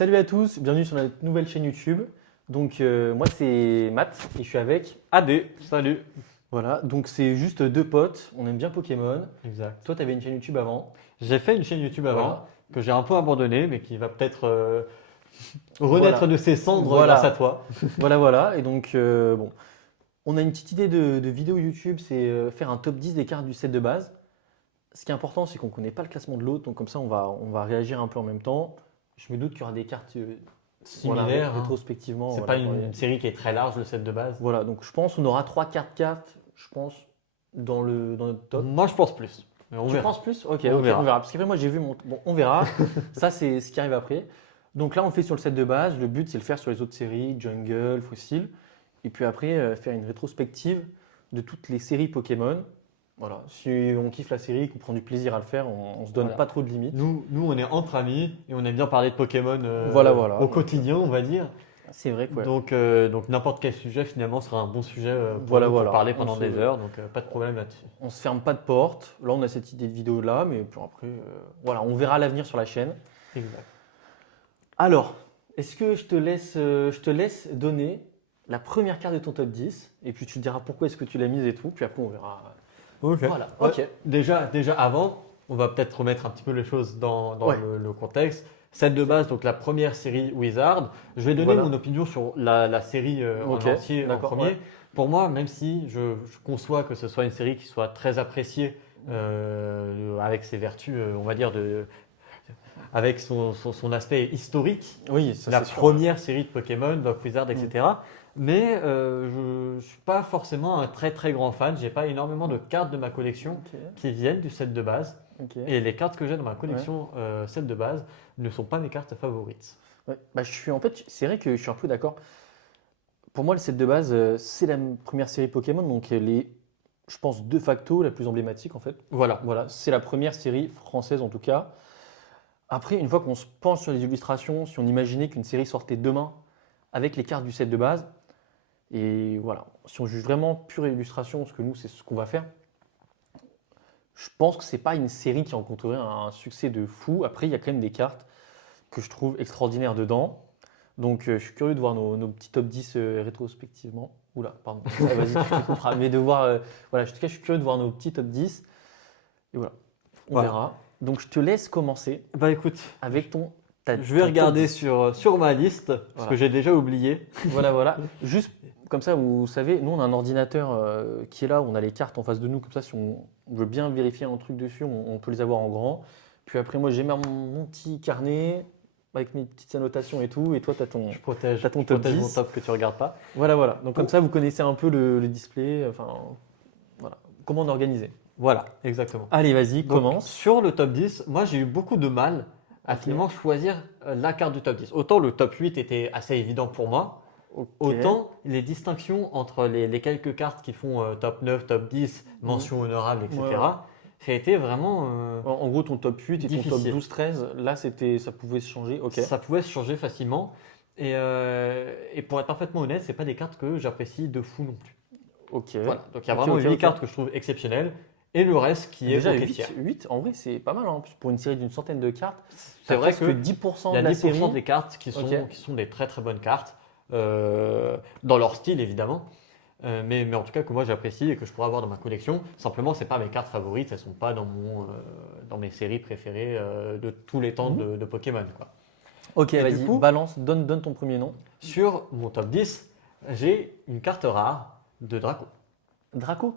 Salut à tous, bienvenue sur notre nouvelle chaîne YouTube. Donc moi c'est Matt et je suis avec. AD, salut. Voilà, donc c'est juste deux potes, on aime bien Pokémon. Exact. Toi tu avais une chaîne YouTube avant. J'ai fait une chaîne YouTube avant, Voilà. que j'ai un peu abandonnée, mais qui va peut-être renaître Voilà. de ses cendres Voilà. grâce à toi. Voilà. Et donc bon, on a une petite idée de vidéo YouTube, c'est faire un top 10 des cartes du set de base. Ce qui est important, c'est qu'on ne connaît pas le classement de l'autre, donc comme ça on va réagir un peu en même temps. Je me doute qu'il y aura des cartes Similaire, hein. rétrospectivement. C'est voilà, pas une série qui est très large, le set de base. Voilà, donc je pense qu'on aura 3-4 cartes, je pense, dans notre top. Moi, je pense plus. Mais on Tu verra. penses plus? Ok, On ok, verra. on verra. Parce qu'après, moi, j'ai vu mon. Bon, on verra. Ça, c'est ce qui arrive après. Donc là, on le fait sur le set de base. Le but, c'est de le faire sur les autres séries, Jungle, Fossil. Et puis après, faire une rétrospective de toutes les séries Pokémon. Voilà. Si on kiffe la série, qu'on prend du plaisir à le faire, on se donne Voilà. pas trop de limites. Nous, on est entre amis et on aime bien parler de Pokémon Voilà. au quotidien, on va dire. C'est vrai quoi. Donc n'importe quel sujet finalement sera un bon sujet pour Voilà, nous pour voilà. parler On pendant se- des heures. Donc pas de problème là-dessus. On se ferme pas de porte. Là, on a cette idée de vidéo là, mais puis après, voilà, on verra l'avenir sur la chaîne. Exact. Alors, est-ce que je te laisse donner la première carte de ton top 10 et puis tu te diras pourquoi est-ce que tu l'as mise et tout, puis après on verra. Ok. Voilà, ok. Déjà avant, on va peut-être remettre un petit peu les choses dans Ouais. le contexte. Celle de base, donc la première série Wizard. Je vais donner Voilà. mon opinion sur la série Ok, en entier en d'accord, premier. ouais. Pour moi, même si je conçois que ce soit une série qui soit très appréciée avec ses vertus, on va dire, avec son aspect historique, Oui, ça la c'est sûr. première série de Pokémon, donc Wizard, etc. Mais je ne suis pas forcément un très très grand fan. J'ai pas énormément de cartes de ma collection Ok, qui viennent du set de base. ok. Et les cartes que j'ai dans ma collection set de base ne sont pas mes cartes favorites. Ouais. Bah, en fait, c'est vrai que je suis un peu d'accord. Pour moi, le set de base, c'est la première série Pokémon, donc elle est, je pense, de facto la plus emblématique en fait. Voilà. Voilà, c'est la première série française en tout cas. Après, une fois qu'on se penche sur les illustrations, si on imaginait qu'une série sortait demain avec les cartes du set de base, et voilà, si on juge vraiment pure illustration, parce que nous, c'est ce qu'on va faire, je pense que c'est pas une série qui rencontrerait un succès de fou. Après, il y a quand même des cartes que je trouve extraordinaires dedans. Donc, je suis curieux de voir nos petits top 10 rétrospectivement. Oula, pardon. Ah, vas-y, tu comprends. Mais de voir, voilà, en tout cas, je suis curieux de voir nos petits top 10. Et voilà, on Voilà. verra. Donc, je te laisse commencer Bah écoute, avec je vais regarder sur ma liste, parce Voilà. que j'ai déjà oublié. Voilà. Juste comme ça, vous savez, nous on a un ordinateur qui est là, on a les cartes en face de nous, comme ça, si on veut bien vérifier un truc dessus, on peut les avoir en grand. Puis après, moi j'ai mon petit carnet avec mes petites annotations et tout, et toi tu as ton. Je protège, T'as ton je top protège 10. mon top que tu regardes pas. Voilà. Donc comme ça, vous connaissez un peu le display, enfin, voilà, comment on est organisé. Voilà, exactement. Allez, vas-y, Donc, commence. sur le top 10, moi j'ai eu beaucoup de mal à Ok. finalement choisir la carte du top 10. Autant le top 8 était assez évident pour moi, Ok. autant les distinctions entre les quelques cartes qui font top 9, top 10, mention honorable, etc. Ouais. Ça a été vraiment. En gros, ton top 8 et ton top Difficile. 12-13, là, ça pouvait se changer. Ok. Ça pouvait se changer facilement. Et pour être parfaitement honnête, c'est pas des cartes que j'apprécie de fou non plus. Ok. Voilà. Donc il y a Ok, vraiment ok, 8 ok. cartes que je trouve exceptionnelles et le reste qui est Déjà, ok 8, tiers. 8, en vrai, c'est pas mal. Hein. Pour une série d'une centaine de cartes, C'est vrai que que 10% il y a de la 10% série. des cartes qui Ok. sont des très très bonnes cartes, dans leur style évidemment, mais en tout cas que moi j'apprécie et que je pourrais avoir dans ma collection. Simplement, c'est pas mes cartes favorites, elles sont pas dans mes séries préférées de tous les temps de Pokémon, quoi. Ok, Et vas-y, du coup- balance, donne ton premier nom. Sur mon top 10, j'ai une carte rare de Draco. Draco.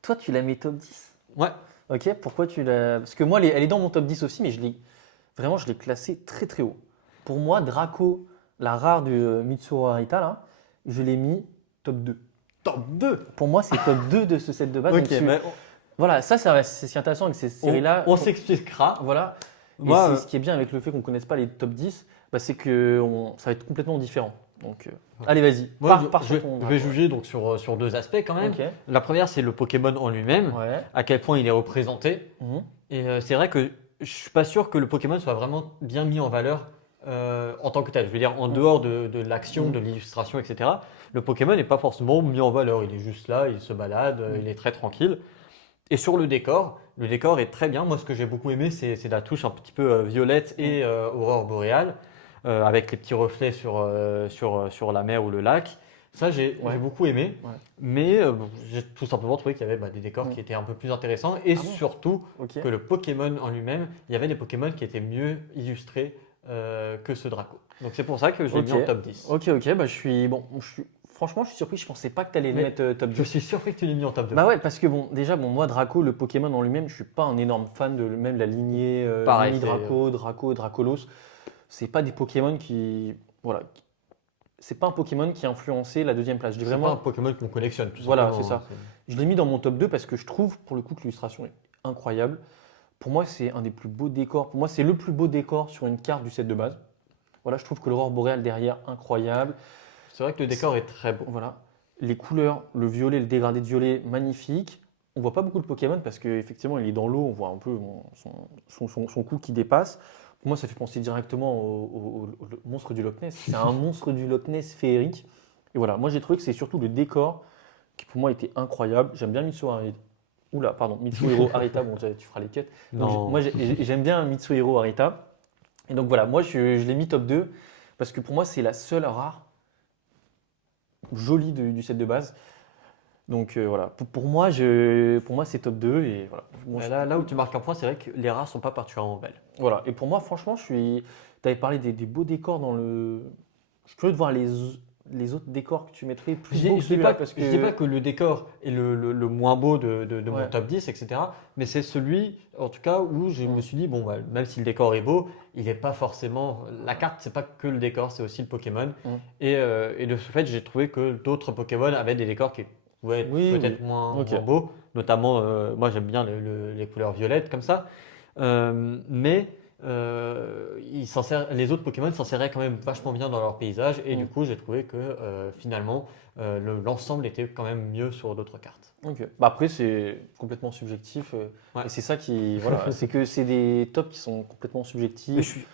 Toi, tu la mets top 10. Ouais, Ok, pourquoi tu l'as. Parce que moi, elle est dans mon top 10 aussi, mais je l'ai classée très très haut. Pour moi, Draco, la rare du Mitsuru Harita, là, je l'ai mis top 2. top 2. Pour moi, c'est top 2 de ce set de base. Ok, Donc, mais voilà, c'est ce qui est intéressant avec ces séries-là. on s'expliquera. Voilà. Et Moi, c'est ce qui est bien avec le fait qu'on ne connaisse pas les top 10, bah, c'est que ça va être complètement différent. Donc, allez, vas-y, moi, pars je sur vais, ton je vais juger donc sur deux aspects quand même. Ok. La première, c'est le Pokémon en lui-même, Ouais. à quel point il est représenté. Mhm. Et c'est vrai que je suis pas sûr que le Pokémon soit vraiment bien mis en valeur en tant que tel. Je veux dire, en dehors de l'action, de l'illustration, etc. Le Pokémon n'est pas forcément mis en valeur. Il est juste là, il se balade, il est très tranquille. Et sur le décor est très bien. Moi, ce que j'ai beaucoup aimé, c'est la touche un petit peu violette et aurore boréale. avec les petits reflets sur la mer ou le lac. Ça, j'ai beaucoup aimé, Ouais. mais j'ai tout simplement trouvé qu'il y avait des décors qui étaient un peu plus intéressants et Ah bon surtout Ok. que le Pokémon en lui-même, il y avait des Pokémon qui étaient mieux illustrés que ce Draco. Donc c'est pour ça que je l'ai mis en top 10. Ok, bah franchement, je suis surpris. Je pensais pas que tu allais le Mais mettre top Je 10. suis surpris que tu l'aies mis en top 2. Bah ouais, parce que déjà, moi, Draco, le Pokémon en lui-même, je suis pas un énorme fan de même la lignée Pareil, Mini Draco, Dracolos. C'est pas des Pokémon qui. Voilà. C'est pas un Pokémon qui a influencé la deuxième place. C'est vraiment un Pokémon qu'on collectionne. Tout Voilà, simplement, c'est ça. hein. Je l'ai mis dans mon top 2 parce que je trouve, pour le coup, que l'illustration est incroyable. Pour moi, c'est un des plus beaux décors. Pour moi, c'est le plus beau décor sur une carte du set de base. Voilà, je trouve que l'aurore boréale derrière, incroyable. C'est vrai que le décor est très beau. Voilà. Les couleurs, le violet, le dégradé de violet, magnifique. On voit pas beaucoup de Pokémon parce qu'effectivement, il est dans l'eau. On voit un peu son cou qui dépasse. Pour moi, ça fait penser directement au monstre du Loch Ness. C'est un monstre du Loch Ness féerique. Et voilà, moi j'ai trouvé que c'est surtout le décor qui pour moi était incroyable. J'aime bien Mitsuhiro Arita. Bon, tu feras les quêtes. Donc, Non. moi j'aime bien Mitsuhiro Arita. Et donc voilà, moi je l'ai mis top 2 parce que pour moi c'est la seule rare jolie du set de base. Donc voilà, pour moi c'est top 2 et voilà. Bon, Mais là où tu marques un point, c'est vrai que les rares sont pas particulièrement belles. voilà. Et pour moi franchement, tu avais parlé des beaux décors dans le. Je suis curieux de voir les autres décors que tu mettrais plus beaux que Je dis celui-là pas, parce que. je dis pas que le décor est le moins beau de mon Ouais. top 10, etc. Mais c'est celui, en tout cas, où je Mm. me suis dit, bon, même si le décor est beau, il n'est pas forcément. La carte, c'est pas que le décor, c'est aussi le Pokémon. Mm. Et de ce fait, j'ai trouvé que d'autres Pokémon avaient des décors qui pouvaient être Oui, peut-être oui. moins, Ok. moins beaux. Notamment, moi, j'aime bien les couleurs violettes comme ça. Mais les autres Pokémon s'inséraient quand même vachement bien dans leur paysage et du coup j'ai trouvé que finalement l'ensemble était quand même mieux sur d'autres cartes. Ok. Bah après c'est complètement subjectif Ouais. et c'est ça qui voilà, c'est que c'est des tops qui sont complètement Mais subjectifs.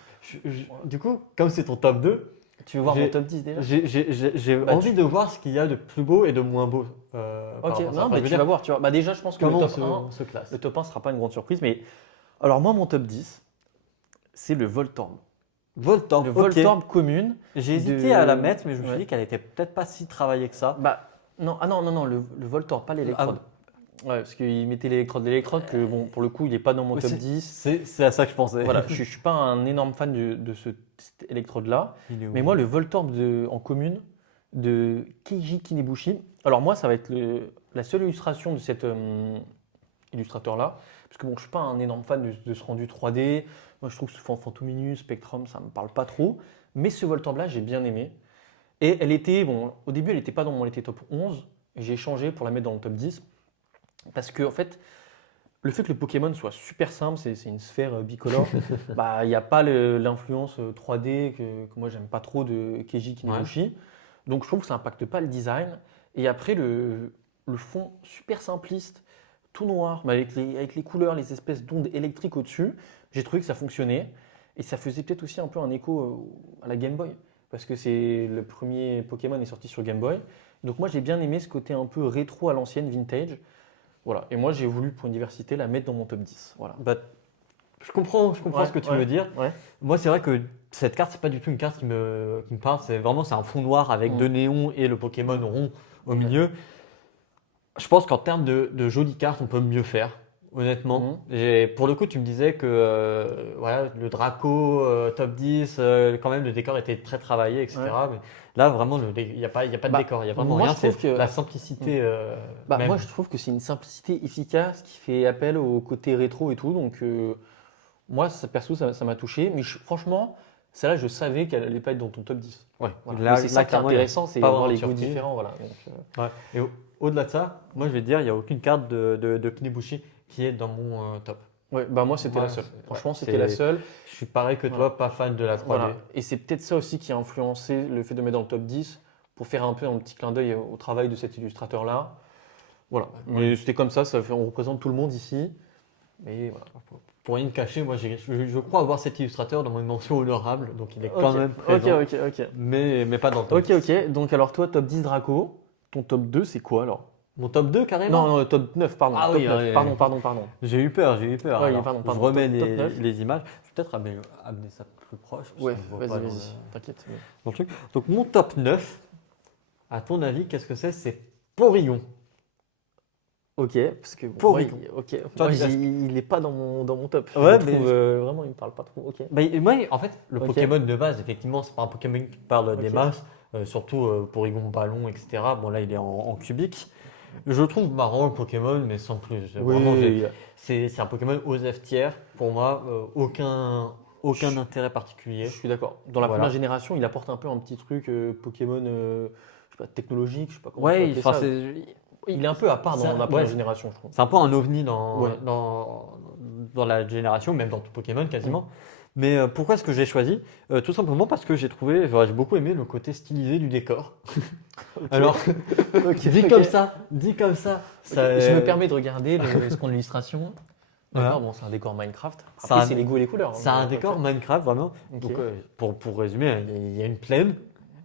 du coup, comme c'est ton top 2, Tu veux voir j'ai- mon top 10 déjà? j'ai Bah, envie de voir ce qu'il y a de plus beau et de moins beau. Par Ok. rapport à ça. Non, Enfin, mais je veux tu dire, vas voir, tu vois. Bah déjà je pense que comment le on top 1 se classe. le top 1 sera pas une grande surprise, mais alors moi mon top 10 c'est le Voltorb. Voltorb, Le ok. Voltorb commune. J'ai hésité de- à la mettre, mais je me suis Ouais. dit qu'elle était peut-être pas si travaillée que ça. Bah non, non, le Voltorb, pas l'électrode. Ouais, parce qu'il mettait l'électrode, que bon, pour le coup, il n'est pas dans mon Ouais, top c'est- 10. C'est à ça que je pensais. Voilà, je ne suis pas un énorme fan de cet électrode-là. Il est où Mais moi, le Voltorb en commune de Keiji Kinebushi, alors moi, ça va être la seule illustration de cet illustrateur-là. Parce que bon, je ne suis pas un énorme fan de ce rendu 3D. Moi, je trouve que ce Fantominus, Spectrum, ça ne me parle pas trop. Mais ce Voltorb-là, j'ai bien aimé. Et elle était, bon, au début, elle n'était pas dans mon top 11. Et j'ai changé pour la mettre dans le top 10. Parce que, en fait, le fait que le Pokémon soit super simple, c'est une sphère bicolore, bah, il n'y a pas l'influence 3D que moi j'aime pas trop de Keiji Kinebushi. Donc je trouve que ça n'impacte pas le design. Et après, le fond super simpliste, tout noir, mais avec les couleurs, les espèces d'ondes électriques au-dessus, j'ai trouvé que ça fonctionnait. Et ça faisait peut-être aussi un peu un écho à la Game Boy. Parce que c'est le premier Pokémon est sorti sur Game Boy. Donc moi j'ai bien aimé ce côté un peu rétro à l'ancienne, vintage. Voilà. Et moi j'ai voulu pour une diversité la mettre dans mon top 10. Voilà. Bah, je comprends Ouais, ce que tu ouais. veux dire. Ouais. Moi, c'est vrai que cette carte, c'est pas du tout une carte qui me parle. C'est un fond noir avec deux néons et le Pokémon rond au milieu. Je pense qu'en termes de jolies cartes, on peut mieux faire, honnêtement. Et pour le coup, tu me disais que voilà, le Draco top 10, quand même, le décor était très travaillé, etc. Ouais. Mais là, vraiment, il n'y a pas de Bah, décor, il n'y a vraiment moi, rien. je trouve C'est que- la simplicité même. Moi je trouve que c'est une simplicité efficace qui fait appel au côté rétro et tout. Donc moi perso ça m'a touché. Mais franchement, celle-là je savais qu'elle allait pas être dans ton top 10. Ouais. Voilà. Là, Mais c'est ça qui est clairement, il y a intéressant, c'est pas de voir vraiment les de goûts surprise. différents. Voilà. Donc, Ouais. Et au-delà de ça, moi je vais te dire, il n'y a aucune carte de Kinebushi qui est dans mon top. ouais, bah moi c'était Ouais, la seule. c'est- Franchement ouais, c'était c'est- la seule. Je suis pareil que toi, Voilà. pas fan de la 3D. Voilà. Et c'est peut-être ça aussi qui a influencé le fait de mettre dans le top 10 pour faire un peu un petit clin d'œil au travail de cet illustrateur-là. Voilà. Mais c'était comme ça, on représente tout le monde ici. Mais voilà. Pour rien te cacher, moi je crois avoir cet illustrateur dans mon mention honorable, donc il est quand Ok, même présent, ok. mais pas dans le top Ok, 10. ok. Donc alors toi, top 10 Draco, ton top 2 c'est quoi alors? Mon top 2 carrément? Non, le top 9, pardon. Ah top oui, 9. ouais, Pardon. J'ai eu peur. Ouais, Alors, pardon, je remets top 9. les images. Je vais peut-être amener ça plus proche. Parce Ouais, qu'on voit pas vas-y, dans t'inquiète. dans le truc. Donc, mon top 9, à ton avis, qu'est-ce que c'est? C'est Porygon. Ok, parce que Porygon. ok. Toi, Moi, tu- il est pas dans mon top. Je Ouais, le mais trouve, vraiment, il me parle pas trop. Ok. Bah, et moi, en fait, le Ok. Pokémon de base, effectivement, c'est pas un Pokémon qui parle des Ok. masses, surtout Porygon ballon, etc. Bon, là, il est en cubique. Je trouve marrant le Pokémon, mais sans plus. Vraiment, c'est un Pokémon aux F tiers. Pour moi, aucun intérêt particulier. je suis d'accord. Dans la Voilà. première génération, il apporte un peu un petit truc Pokémon, je sais pas, technologique, je sais pas comment on peut Ouais, appeler enfin, ça. Il est un peu à part dans la première ouais, génération, je trouve. c'est un peu un ovni Ouais. dans la génération, même dans tout Pokémon quasiment. Mais pourquoi est-ce que j'ai choisi? Tout simplement parce que j'ai beaucoup aimé le côté stylisé du décor. Alors, Ok, dit ok. comme ça, ça, Je me permets de regarder ce qu'on l'illustration. Voilà. D'accord, bon, c'est un décor Minecraft. Ça Après, a- c'est les goûts et les couleurs. C'est un décor Minecraft vraiment. Ok. Donc, pour résumer, il y a une plaine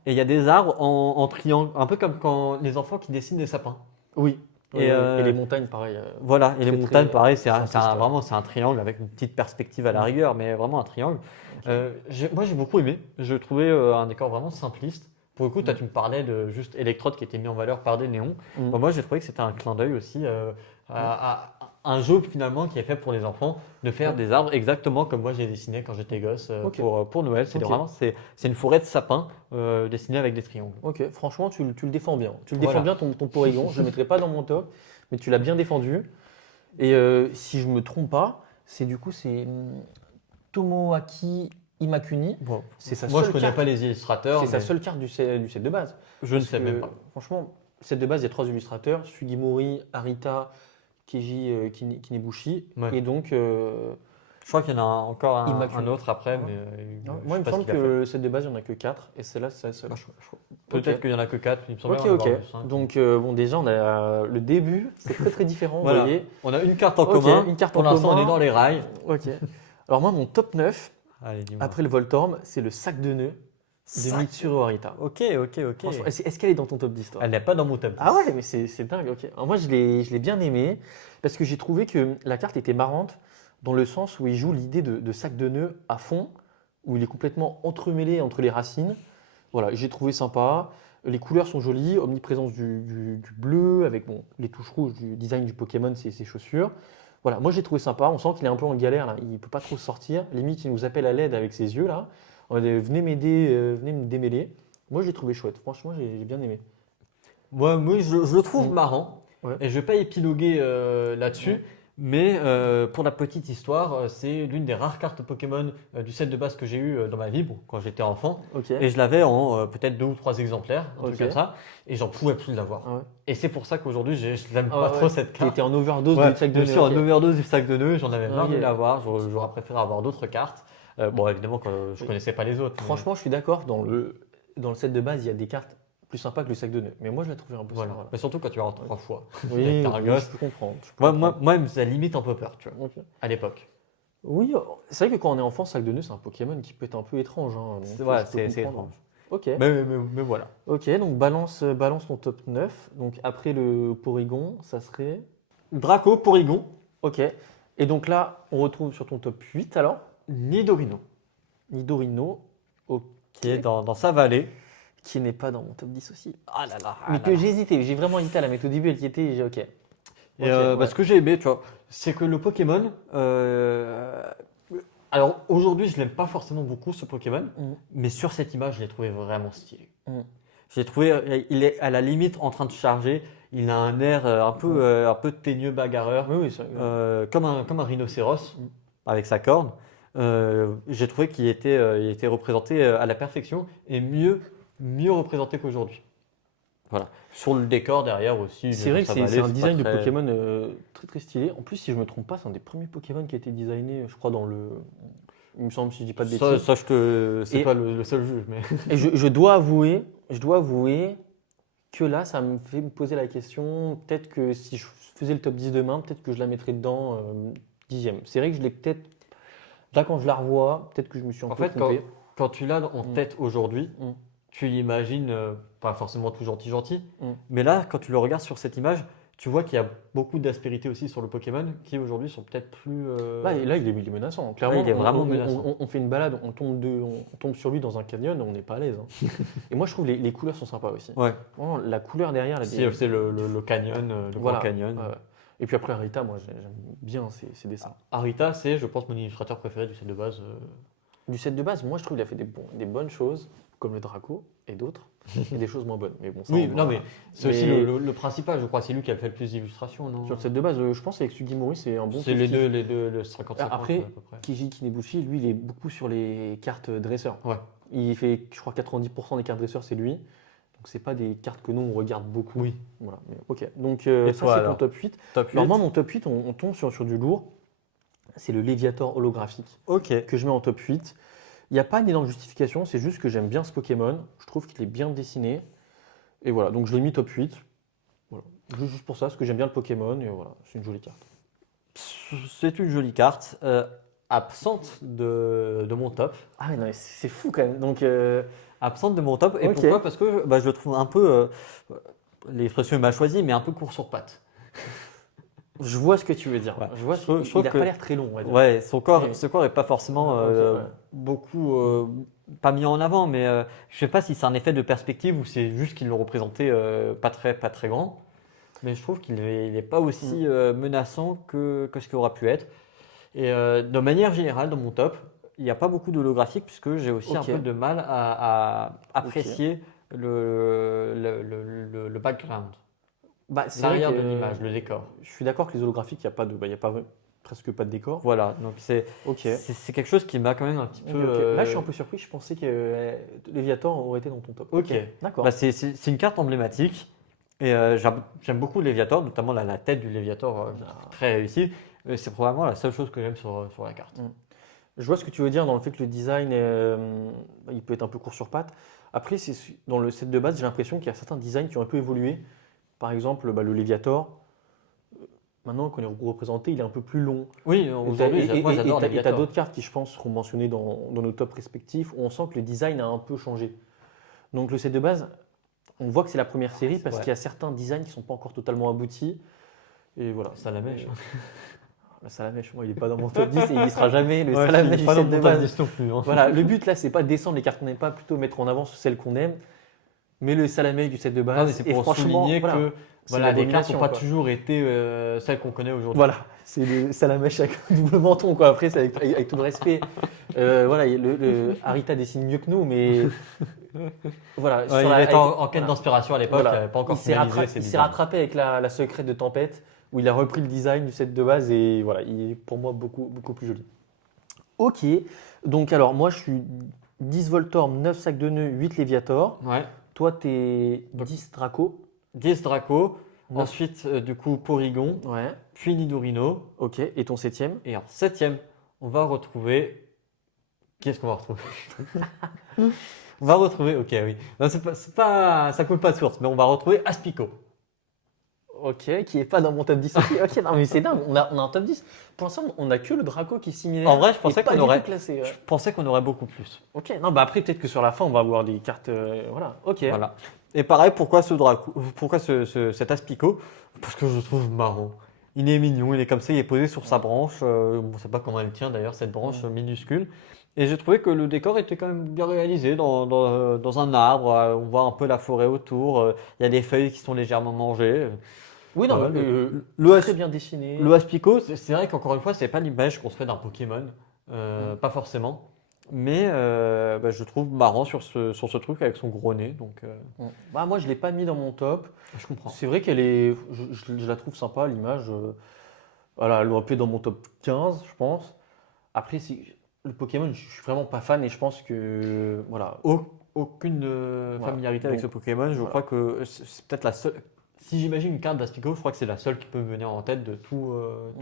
et il y a des arbres en triangle, un peu comme quand les enfants qui dessinent des sapins. Oui. Et, Et les montagnes, pareil. Voilà, et les Très, montagnes, très pareil, simpliste, ouais. vraiment c'est un triangle avec une petite perspective à la rigueur, mais vraiment un triangle. Moi j'ai beaucoup aimé, je trouvais un décor vraiment simpliste. Pour le coup, toi tu me parlais de juste Electrode qui était mis en valeur par des néons. Mm. Bah, moi j'ai trouvé que c'était un clin d'œil aussi à un jeu finalement qui est fait pour les enfants, de faire des arbres exactement comme moi j'ai dessiné quand j'étais gosse Ok. pour Noël. Ok. Vraiment, c'est une forêt de sapins dessinée avec des triangles. Ok, franchement, tu le défends bien. Tu le Voilà. défends bien ton Porygon. Je ne le mettrai pas dans mon top, mais tu l'as bien défendu. Et si je me trompe pas, c'est Tomoaki Imakuni. Bon. C'est sa Moi je seule connais carte. pas les illustrateurs, C'est sa mais seule carte du set de base. je ne Parce sais que, même pas. Franchement, set de base, il y a 3 illustrateurs Sugimori, Arita, Keiji Kinebushi. Ouais. Et donc, Je crois qu'il y en a encore un Immaculé. autre après, Ouais. mais je moi, sais il me pas ce semble qu'il que a fait. le set de base, il n'y en a que 4. Et celle-là, c'est la seule. Peut-être Ok. qu'il y en a que 4, il me semble. Ok. Donc, bon, déjà, on a le début, c'est très très différent. Voilà. Vous voyez. On a une carte en Ok, commun. une carte Pour en l'instant, commun. on est dans les rails. Ok. Alors, moi, mon top 9, Allez, dis-moi. après le Voltorb, c'est le sac de nœuds de Sac. Mitsuru Arita. Ok. Franchement, est-ce qu'elle est dans ton top 10, toi? Elle n'est pas dans mon top 10. Ah ouais, mais c'est dingue, ok. Alors moi, je l'ai bien aimé parce que j'ai trouvé que la carte était marrante dans le sens où il joue l'idée de sac de nœuds à fond, où il est complètement entremêlé entre les racines. Voilà, j'ai trouvé sympa. Les couleurs sont jolies, omniprésence du bleu avec bon, les touches rouges du design du Pokémon, ses chaussures. Voilà, moi j'ai trouvé sympa. On sent qu'il est un peu en galère là. Il ne peut pas trop sortir. Limite, il nous appelle à l'aide avec ses yeux là. Venez m'aider, venez me démêler. Moi, je l'ai trouvé chouette. Franchement, j'ai bien aimé. Moi, je le trouve Mm. marrant. Ouais. Et je ne vais pas épiloguer là-dessus. Ouais. Mais pour la petite histoire, c'est l'une des rares cartes Pokémon du set de base que j'ai eu dans ma vie bon, quand j'étais enfant. Ok. Et je l'avais en peut-être 2 ou 3 exemplaires, un truc Ok. comme ça. Et j'en pouvais plus de l'avoir. Ah ouais. Et c'est pour ça qu'aujourd'hui, je n'aime Ah pas ouais. trop cette Tu carte. étais en overdose Ouais, du sac je de suis nœuds. en ok. overdose du sac de nœuds, j'en avais marre de Ok. l'avoir. J'aurais préféré avoir d'autres cartes. Bon, évidemment, quand je Oui. connaissais pas les autres. mais Franchement, je suis d'accord. Dans le set de base, il y a des cartes plus sympas que le sac de nœuds. Mais moi, je l'ai trouvé un peu voilà. sympa. Mais surtout quand tu vas 3 fois. Oui, Et que t'as un oui, gosse. je comprends. Moi, ça limite un peu peur, tu vois, Ok. à l'époque. Oui, c'est vrai que quand on est enfant, sac de nœuds, c'est un Pokémon qui peut être un peu étrange. Hein, donc, Ouais, je peux c'est comprendre. étrange. Ok. Mais voilà. Ok, donc balance ton top 9. Donc après le Porygon, ça serait. Draco, Porygon, Ok. Et donc là, on retrouve sur ton top 8 alors Nidorino, Nidorino, qui est dans sa vallée. qui n'est pas dans mon top 10 aussi. Ah là là. Mais que j'ai hésité, j'ai vraiment hésité à la mettre au début, elle y était, et j'ai ok. Et Ok, ouais. bah, ce que j'ai aimé, tu vois, c'est que le Pokémon. Alors aujourd'hui, je l'aime pas forcément beaucoup ce Pokémon, Mm. mais sur cette image, je l'ai trouvé vraiment stylé. Mm. J'ai trouvé, il est à la limite en train de charger. Il a un air un peu teigneux bagarreur, Oui, c'est comme un rhinocéros Mm. avec sa corne. J'ai trouvé il était représenté à la perfection et mieux représenté qu'aujourd'hui. Voilà. Sur le décor derrière aussi. C'est vrai que sa c'est vallée, un pas design de très- Pokémon très très stylé. En plus, si je me trompe pas, c'est un des premiers Pokémon qui a été designé, je crois, dans le. Il me semble, si je dis pas de bêtises. Ça, c'est Et- toi le seul juge, mais. Et je dois avouer que là, ça me fait me poser la question. Peut-être que si je faisais le top 10 demain, peut-être que je la mettrais dedans 10e. C'est vrai que je l'ai peut-être. Là, quand je la revois, peut-être que je me suis un En peu fait, trompé. quand tu l'as en Mm. tête aujourd'hui, Mm. tu l'imagines pas forcément tout gentil, Mm. mais là, quand tu le regardes sur cette image, tu vois qu'il y a beaucoup d'aspérité aussi sur le Pokémon qui aujourd'hui sont peut-être plus. Là, il est menaçant. Clairement, il est vraiment menaçant. On fait une balade, on tombe sur lui dans un canyon, on n'est pas à l'aise. Hein. Et moi, je trouve les couleurs sont sympas aussi. Ouais, Vraiment, la couleur derrière, c'est le canyon, le Voilà. Grand Canyon. Et puis après, Arita, moi, j'aime bien ces dessins. Arita, c'est, je pense, mon illustrateur préféré du set de base. Du set de base, moi, je trouve qu'il a fait des bonnes choses, comme le Draco et d'autres, et des choses moins bonnes. Mais bon, ça, Oui, on non, va- mais c'est aussi le principal, je crois. C'est lui qui a fait le plus d'illustrations, non? Sur le set de base, je pense avec Sugimori, c'est un bon C'est les 50. deux, le 50-50 Après, à peu près. Kiji Kinebushi, lui, il est beaucoup sur les cartes dresseurs. Ouais. Il fait, je crois, 90% des cartes dresseurs, c'est lui. Donc, c'est pas des cartes que nous, on regarde beaucoup. Oui. Voilà. Mais, ok. Donc, Et ça, toi, c'est ton alors top 8. Top 8. Alors, moi, mon top 8, on tombe sur du lourd. C'est le Léviator holographique Ok. que je mets en top 8. Il n'y a pas une énorme justification, c'est juste que j'aime bien ce Pokémon. Je trouve qu'il est bien dessiné. Et voilà, donc je l'ai mis top 8. Voilà. Juste pour ça, parce que j'aime bien le Pokémon. Et voilà, c'est une jolie carte. C'est une jolie carte. Absente de mon top. Ah, mais non, mais c'est fou quand même. Donc, Absente de mon top. Et Ok. pourquoi? Parce que je le trouve un peu. L'expression est mal choisie, mais un peu court sur pattes. je vois ce que tu veux dire. Ouais. Je vois, Je trouve il n'a que- pas l'air très long, on va dire. Ouais, son corps, Et- ce corps est pas forcément Ok, ouais. beaucoup pas mis en avant, mais je sais pas si c'est un effet de perspective ou c'est juste qu'ils l'ont représenté pas très grand. Mais je trouve qu'il est pas aussi menaçant que ce qu'il aura pu être. Et de manière générale, dans mon top, il n'y a pas beaucoup d'holographiques puisque j'ai aussi un Ok. peu de mal à apprécier le background, Bah, c'est vrai l'arrière que, de l'image, le décor. Je suis d'accord que les holographiques, il n'y a pas de, il y a pas, presque pas de décor. Voilà, donc Ok. c'est quelque chose qui m'a quand même un petit Ok, peu. ok. Là, je suis un peu surpris. Je pensais que Léviator aurait été dans ton top. Ok. D'accord. Bah, c'est une carte emblématique et j'aime beaucoup le Léviator, notamment la tête du Léviator, je trouve très réussie. C'est probablement la seule chose que j'aime sur la carte. Je vois ce que tu veux dire dans le fait que le design, il peut être un peu court sur pattes. Après, dans le set de base, j'ai l'impression qu'il y a certains designs qui ont un peu évolué. Par exemple, le Léviator, maintenant qu'on est représenté, il est un peu plus long. Oui, aujourd'hui, moi j'adore Et tu as Léviator. d'autres cartes qui, je pense, seront mentionnées dans nos tops respectifs, où on sent que le design a un peu changé. Donc le set de base, on voit que c'est la première série parce Ouais. qu'il y a certains designs qui ne sont pas encore totalement aboutis. Et voilà. Salamèche. Le Salamèche, moi, il n'est pas dans mon top 10 et il ne sera jamais le Ouais, Salamèche du pas dans set de mon top base. 10 non plus. Hein. Voilà, le but là, c'est pas de descendre les cartes qu'on n'aime pas, plutôt mettre en avant celles qu'on aime. Mais le Salamèche du set de Non, mais base, c'est et pour franchement, souligner voilà, que c'est les cartes l'abomination, n'ont pas quoi. toujours été celles qu'on connaît aujourd'hui. Voilà, c'est le Salamèche avec un double menton, quoi. Après, c'est avec tout le respect. Voilà, le Arita dessine mieux que nous, mais voilà. Ouais, il était en quête d'inspiration à l'époque, Voilà. il n'avait pas encore Il s'est finalisé ses designs. rattrapé avec la secrète de Tempête, où il a repris le design du set de base et voilà, il est pour moi beaucoup plus joli. Ok, donc alors moi je suis 10 Voltorb, 9 sacs de nœuds, 8 Léviator. Ouais. Toi t'es Donc- 10 Draco. 10 Draco, Neuf. ensuite du coup Porygon, Ouais, puis Nidorino. ok. Et ton 7ème? Et en 7ème, on va retrouver. Qui est-ce qu'on va retrouver? On va retrouver. Ok, oui. Non, ça coule pas de source, mais on va retrouver Aspico. Ok, qui est pas dans mon top 10 aussi. Ok, non mais c'est dingue, on a un top 10. Pour l'instant, on a que le Draco qui est similaire. En vrai, je et pensais pas qu'on du aurait- tout classé. Ouais. Je pensais qu'on aurait beaucoup plus. Ok, non, bah après, peut-être que sur la fin, on va avoir des cartes. Voilà, ok. Voilà. Et pareil, pourquoi ce Draco, pourquoi cet Aspico? Parce que je le trouve marrant. Il est mignon, il est comme ça, il est posé sur sa branche. On ne sait pas comment elle tient d'ailleurs, cette branche minuscule. Et j'ai trouvé que le décor était quand même bien réalisé dans un arbre. On voit un peu la forêt autour. Il y a des feuilles qui sont légèrement mangées. Oui, non, Voilà, mais, le très bien dessiné. Le Aspico, c'est vrai qu'encore une fois, c'est pas l'image qu'on se fait d'un Pokémon, pas forcément. Mais je trouve marrant sur ce truc avec son gros nez. Donc, Bah, moi, je l'ai pas mis dans mon top. je comprends. C'est vrai qu'elle est. Je la trouve sympa, l'image. Voilà, elle aurait pu être dans mon top 15, je pense. Après, le Pokémon, je suis vraiment pas fan et je pense que. Voilà. Aucune Voilà. familiarité avec Donc, ce Pokémon. Je voilà. crois que c'est peut-être la seule. Si j'imagine une carte d'Aspico, je crois que c'est la seule qui peut me venir en tête de tout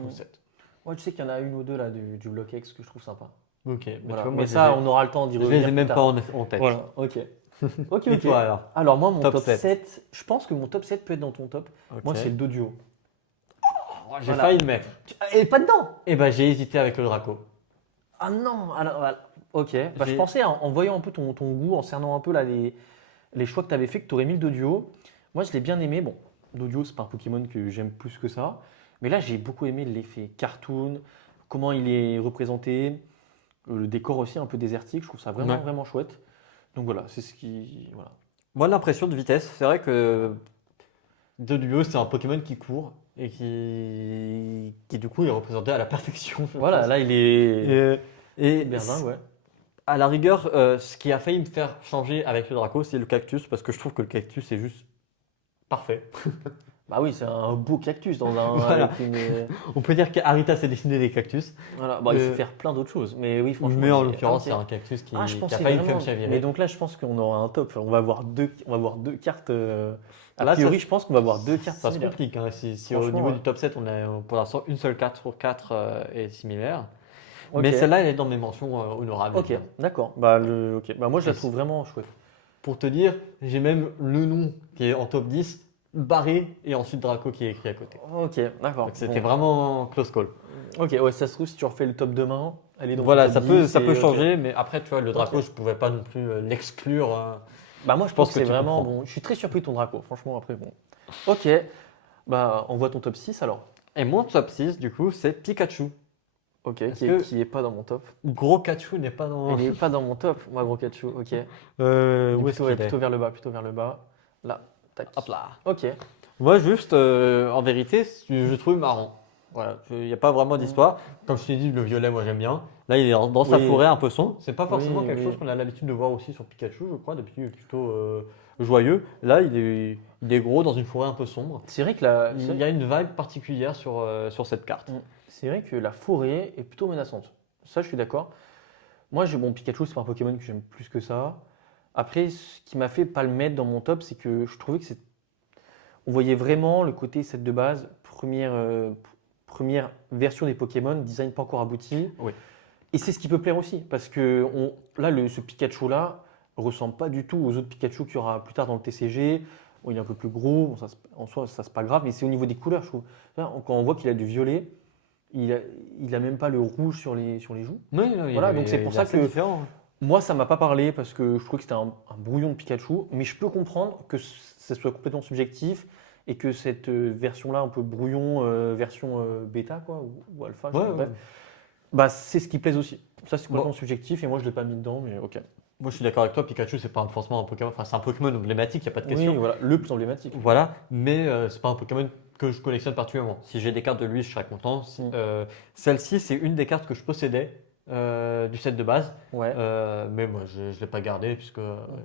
le set. Moi, je sais qu'il y en a une ou deux là du Block X que je trouve sympa. Ok, mais, Voilà. tu vois, moi, Mais je ça, les ai- on aura le temps d'y je revenir. les ai plus même tard. pas en tête. Voilà, ok. Ok, Et ok. toi alors? Alors, moi, mon Top top 7. 7, je pense que mon top 7 peut être dans ton top. Moi, Ok. c'est le Doduo. J'ai Voilà. failli le mettre. Et pas dedans! Et ben j'ai hésité avec le Draco. Ah non! Alors, voilà. Ok. Bah, je J'ai- pensais, en voyant un peu ton goût, en cernant un peu là, les choix que tu avais fait, que tu aurais mis le Doduo. Moi, je l'ai bien aimé. Bon, d'audio, c'est pas un Pokémon que j'aime plus que ça. Mais là, j'ai beaucoup aimé l'effet cartoon, comment il est représenté, le décor aussi un peu désertique. Je trouve ça vraiment, Ouais. vraiment chouette. Donc voilà, c'est ce qui. Voilà. Moi, l'impression de vitesse, c'est vrai que Doduo, c'est un Pokémon qui court et qui du coup est représenté à la perfection. je Voilà, pense. là, il est. Et Berdingue, ouais. à la rigueur, ce qui a failli me faire changer avec le Draco, c'est le cactus, parce que je trouve que le cactus est juste parfait. Bah oui, c'est un beau cactus dans un. Voilà. Avec une. On peut dire qu'Arita s'est dessiné des cactus, Voilà, bah, il sait Euh, faire plein d'autres choses. Mais oui, franchement. mais en il est- l'occurrence, ok. c'est un cactus qui, Ah, je qui a pensais failli me vraiment. faire Mais chavirer. donc là, je pense qu'on aura un top. On va avoir deux cartes. A Là, priori, ça- je pense qu'on va avoir deux cartes Ça se similaires. complique, hein. Si au Franchement, niveau ouais. du top 7, on a pour l'instant une seule carte sur 4 est similaire. Ok. Mais celle-là, elle est dans mes mentions honorables. Ok, évidemment. d'accord. Ok. Bah, moi, je la Et trouve vraiment chouette. Pour te dire, j'ai même le nom qui est en top 10, barré, et ensuite Draco qui est écrit à côté. Ok, d'accord. Donc c'était Bon. vraiment close call. Ok, ouais, ça se trouve, si tu refais le top demain, elle est dans Voilà, ton ça top peut, 10 ça et- peut ok. changer, mais après, tu vois, le Draco, Ok. je pouvais pas non plus l'exclure. Bah, moi, je Je pense pense que que c'est tu vraiment comprends. bon. Je suis très surpris de ton Draco, franchement, après, bon. Ok, bah, on voit ton top 6 alors. Et mon top 6, du coup, c'est Pikachu. Ok, Est-ce que- qui est pas dans mon top. Gros Kachu n'est pas dans. Il est pas dans mon top, moi, gros Pikachu, ok. Il est Où est-ce plutôt, ouais, qu'il est plutôt vers le bas, plutôt vers le bas. Là, tac. Hop là. Ok. Moi, juste, en vérité, je trouve marrant. Voilà, il n'y a pas vraiment d'histoire. Comme je t'ai dit, le violet, moi j'aime bien. Là, il est dans sa Oui. forêt un peu sombre. C'est pas forcément Oui, quelque oui. chose qu'on a l'habitude de voir aussi sur Pikachu, je crois. D'habitude, il est plutôt joyeux. Là, il est gros dans une forêt un peu sombre. C'est vrai que la, Il y a une vibe particulière sur cette carte. c'est vrai que la forêt est plutôt menaçante. Ça, je suis d'accord. Moi, bon, Pikachu, c'est pas un Pokémon que j'aime plus que ça. Après, ce qui m'a fait pas le mettre dans mon top, c'est que je trouvais que on voyait vraiment le côté set de base, première version des Pokémon, design pas encore abouti. Oui. Et c'est ce qui peut plaire aussi, parce que là, ce Pikachu-là ressemble pas du tout aux autres Pikachu qu'il y aura plus tard dans le TCG. Bon, il est un peu plus gros, bon, en soi, ça c'est pas grave, mais c'est au niveau des couleurs, je trouve. Là, quand on voit qu'il a du violet, il a même pas le rouge sur les joues. Oui, non, Voilà, donc c'est pour il est ça assez que- différent. Moi, ça m'a pas parlé parce que je trouvais que c'était un brouillon de Pikachu, mais je peux comprendre que ça soit complètement subjectif et que cette version-là, un peu brouillon, version bêta quoi, ou alpha, je sais Ouais, pas, ouais. bref, bah, c'est ce qui plaise aussi. Ça, c'est complètement Bon. subjectif et moi, je l'ai pas mis dedans, mais ok. Moi, je suis d'accord avec toi. Pikachu, c'est pas forcément un Pokémon. Enfin, c'est un Pokémon emblématique, il n'y a pas de question. Oui, voilà, le plus emblématique. Voilà, mais c'est pas un Pokémon que je collectionne particulièrement. Si j'ai des cartes de lui, je serais content. Celle-ci, c'est une des cartes que je possédais du set de base, Ouais. mais moi je ne l'ai pas gardée puisque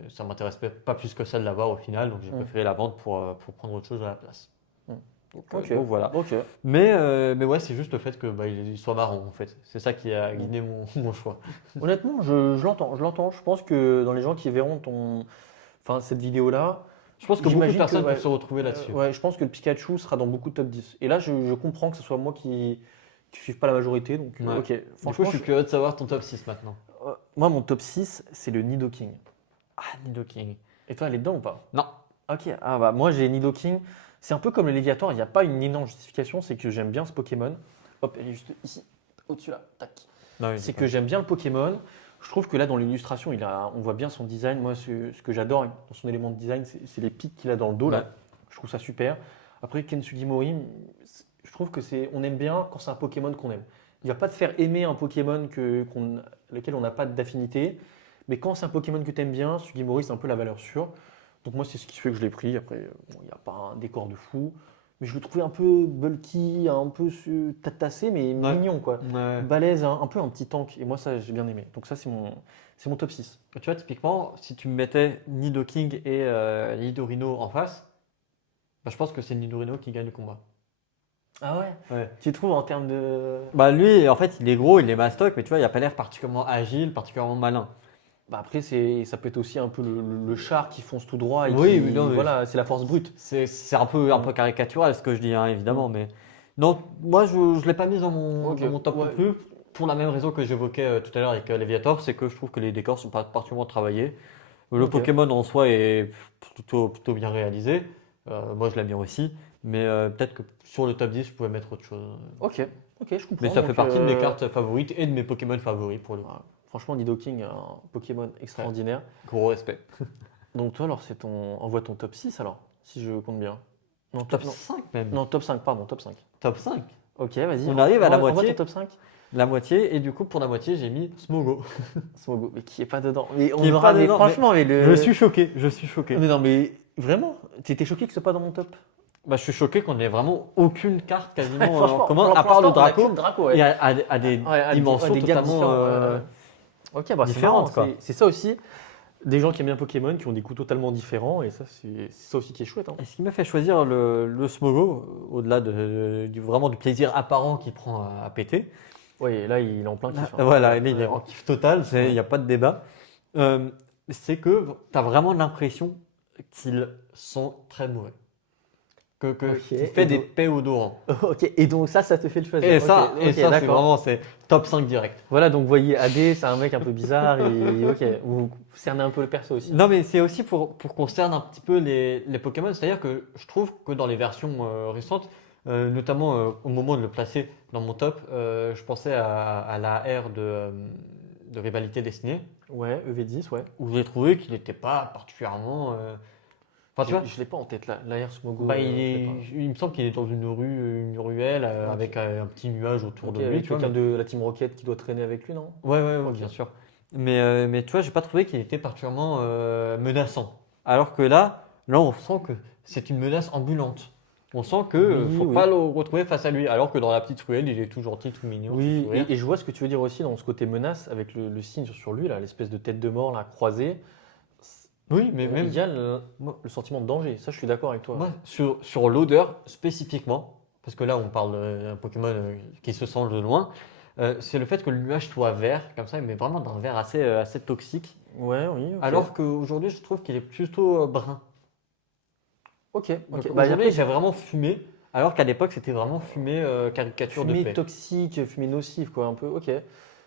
ça m'intéresse pas plus que ça de l'avoir au final, donc j'ai préféré la vendre pour prendre autre chose à la place. Mm. Donc, Ok. donc voilà. Ok. Mais ouais, c'est juste le fait que il soit marrant en fait. C'est ça qui a guidé mon choix. Honnêtement, je l'entends, je l'entends. Je pense que dans les gens qui verront cette vidéo-là, Je pense que beaucoup de j'imagine personnes ouais, peuvent se retrouver là-dessus. ouais, je pense que le Pikachu sera dans beaucoup de top 10. Et là, je comprends que ce soit moi qui ne suive pas la majorité. Donc, Ouais. ok. Du coup, Franchement, je suis curieux de savoir ton top 6 maintenant. moi, mon top 6, c'est le Nidoking. Ah, Nidoking. Et toi, elle est dedans ou pas? Non. Ok. Ah bah, moi, j'ai Nidoking. C'est un peu comme le Léviator. Il n'y a pas une énorme justification. C'est que j'aime bien ce Pokémon. Hop, elle est juste ici, au-dessus là. Tac. Non, oui, C'est que j'aime bien le Pokémon. Je trouve que là, dans l'illustration, on voit bien son design. Moi, ce que j'adore dans son élément de design, c'est les pics qu'il a dans le dos. Ouais. Là. Je trouve ça super. Après, Ken Sugimori, je trouve que on aime bien quand c'est un Pokémon qu'on aime. Il va pas te faire aimer un Pokémon lequel on n'a pas d'affinité. Mais quand c'est un Pokémon que tu aimes bien, Sugimori, c'est un peu la valeur sûre. Donc moi, c'est ce qui fait que je l'ai pris. Après, il n'y a pas un décor de fou. Mais je le trouvais un peu bulky, un peu tassé, mais Ouais. mignon, quoi. Ouais. Balèze, un peu un petit tank. Et moi, ça, j'ai bien aimé. Donc ça, c'est mon top 6. Tu vois, typiquement, si tu me mettais Nidoking et Nidorino en face, bah, je pense que c'est Nidorino qui gagne le combat. Ah ouais Ouais. Tu trouves en termes de... Bah lui, en fait, il est gros, il est mastoc, mais tu vois, il n'a pas l'air particulièrement agile, particulièrement malin. Bah après, ça peut être aussi un peu le char qui fonce tout droit. Et Oui, qui, oui, non, mais- voilà, c'est la force brute. C'est un peu caricatural ce que je dis, hein, évidemment, mais non, moi je ne l'ai pas mis dans Ok, dans mon top ouais. non plus, pour la même raison que j'évoquais tout à l'heure avec Léviator, c'est que je trouve que les décors sont pas particulièrement travaillés. Le Ok. Pokémon en soi est plutôt bien réalisé, moi je l'aime bien aussi, mais peut-être que sur le top 10, je pouvais mettre autre chose. Ok, je comprends. Mais ça fait Donc, partie de mes cartes favorites et de mes Pokémon favoris pour le voilà. Franchement, Nidoking, un Pokémon extraordinaire. gros respect. Donc toi, alors, envoie ton top 6 alors, si je compte bien. Non, Top non, 5 même. non, top 5, pardon, top 5. Top 5. Ok, vas-y. On arrive à la envoie moitié. ton top 5. La moitié, et du coup, pour la moitié, j'ai mis Smogo. Smogo, mais qui est pas dedans. Mais on Qui est aura, pas mais dedans, franchement, mais le. Je suis choqué, je suis choqué. Mais non, mais vraiment, t'étais choqué que ce soit pas dans mon top. Bah, je suis choqué qu'on ait vraiment aucune carte quasiment Franchement, en commun, pour à part le l'instant, on a que Draco, le Draco, ouais. et à des Ouais, à dimensions des gammes totalement différentes, ouais. Ok, bah c'est différentes, marrant, quoi. c'est ça aussi. Des gens qui aiment bien Pokémon, qui ont des goûts totalement différents, et ça, c'est ça aussi qui est chouette. Hein. Et ce qui m'a fait choisir le Smogo, au-delà vraiment du plaisir apparent qu'il prend à péter, Ouais, là, il est en plein kiff. hein. voilà, Ouais, il est ouais. en kiff total, il n'y a pas de débat, c'est que tu as vraiment l'impression qu'ils sont très mauvais. Ok, Qu'il fait et des donc- péodorants. Ok, et donc ça te fait le choisir. Et Ok, ça, ok, c'est d'accord. vraiment c'est top 5 direct. Voilà, donc vous voyez, AD, c'est un mec un peu bizarre, et ok, vous cernez un peu le perso aussi. Non, mais c'est aussi pour qu'on cerne un petit peu les Pokémon. C'est-à-dire que je trouve que dans les versions récentes, notamment au moment de le placer dans mon top, je pensais à la ère de Rivalité Destinée, Ouais, EV10, ouais. où j'ai trouvé qu'il n'était pas particulièrement. Enfin, tu vois, Je l'ai pas en tête là, l'AR Smogo. bah, je l'ai pas. il me semble qu'il est dans une ruelle Ok. avec un petit nuage autour Ok, de lui. avec Tu vois, quelqu'un de la Team Rocket qui doit traîner avec lui, non? ouais, Ok. bien sûr. Mais tu vois, j'ai pas trouvé qu'il était particulièrement menaçant. Alors que là, on sent que c'est une menace ambulante. On sent que Oui, faut oui. pas le retrouver face à lui. Alors que dans la petite ruelle, il est tout gentil, tout mignon. Oui, tout sourire. et je vois ce que tu veux dire aussi dans ce côté menace avec le signe sur lui, là, l'espèce de tête de mort là, croisée. Oui, mais même Il y a le sentiment de danger, ça je suis d'accord avec toi. moi, sur l'odeur spécifiquement, parce que là, on parle d'un Pokémon qui se sent de loin, c'est le fait que le nuage soit vert, comme ça, mais vraiment d'un vert assez toxique. Ouais, oui, ok. Alors qu'aujourd'hui, je trouve qu'il est plutôt brun. Ok, Donc ok. Bah, aujourd'hui, après, j'ai vraiment fumé, alors qu'à l'époque, c'était vraiment fumé caricature de fumée paix. toxique, fumée nocive, quoi, un peu, ok.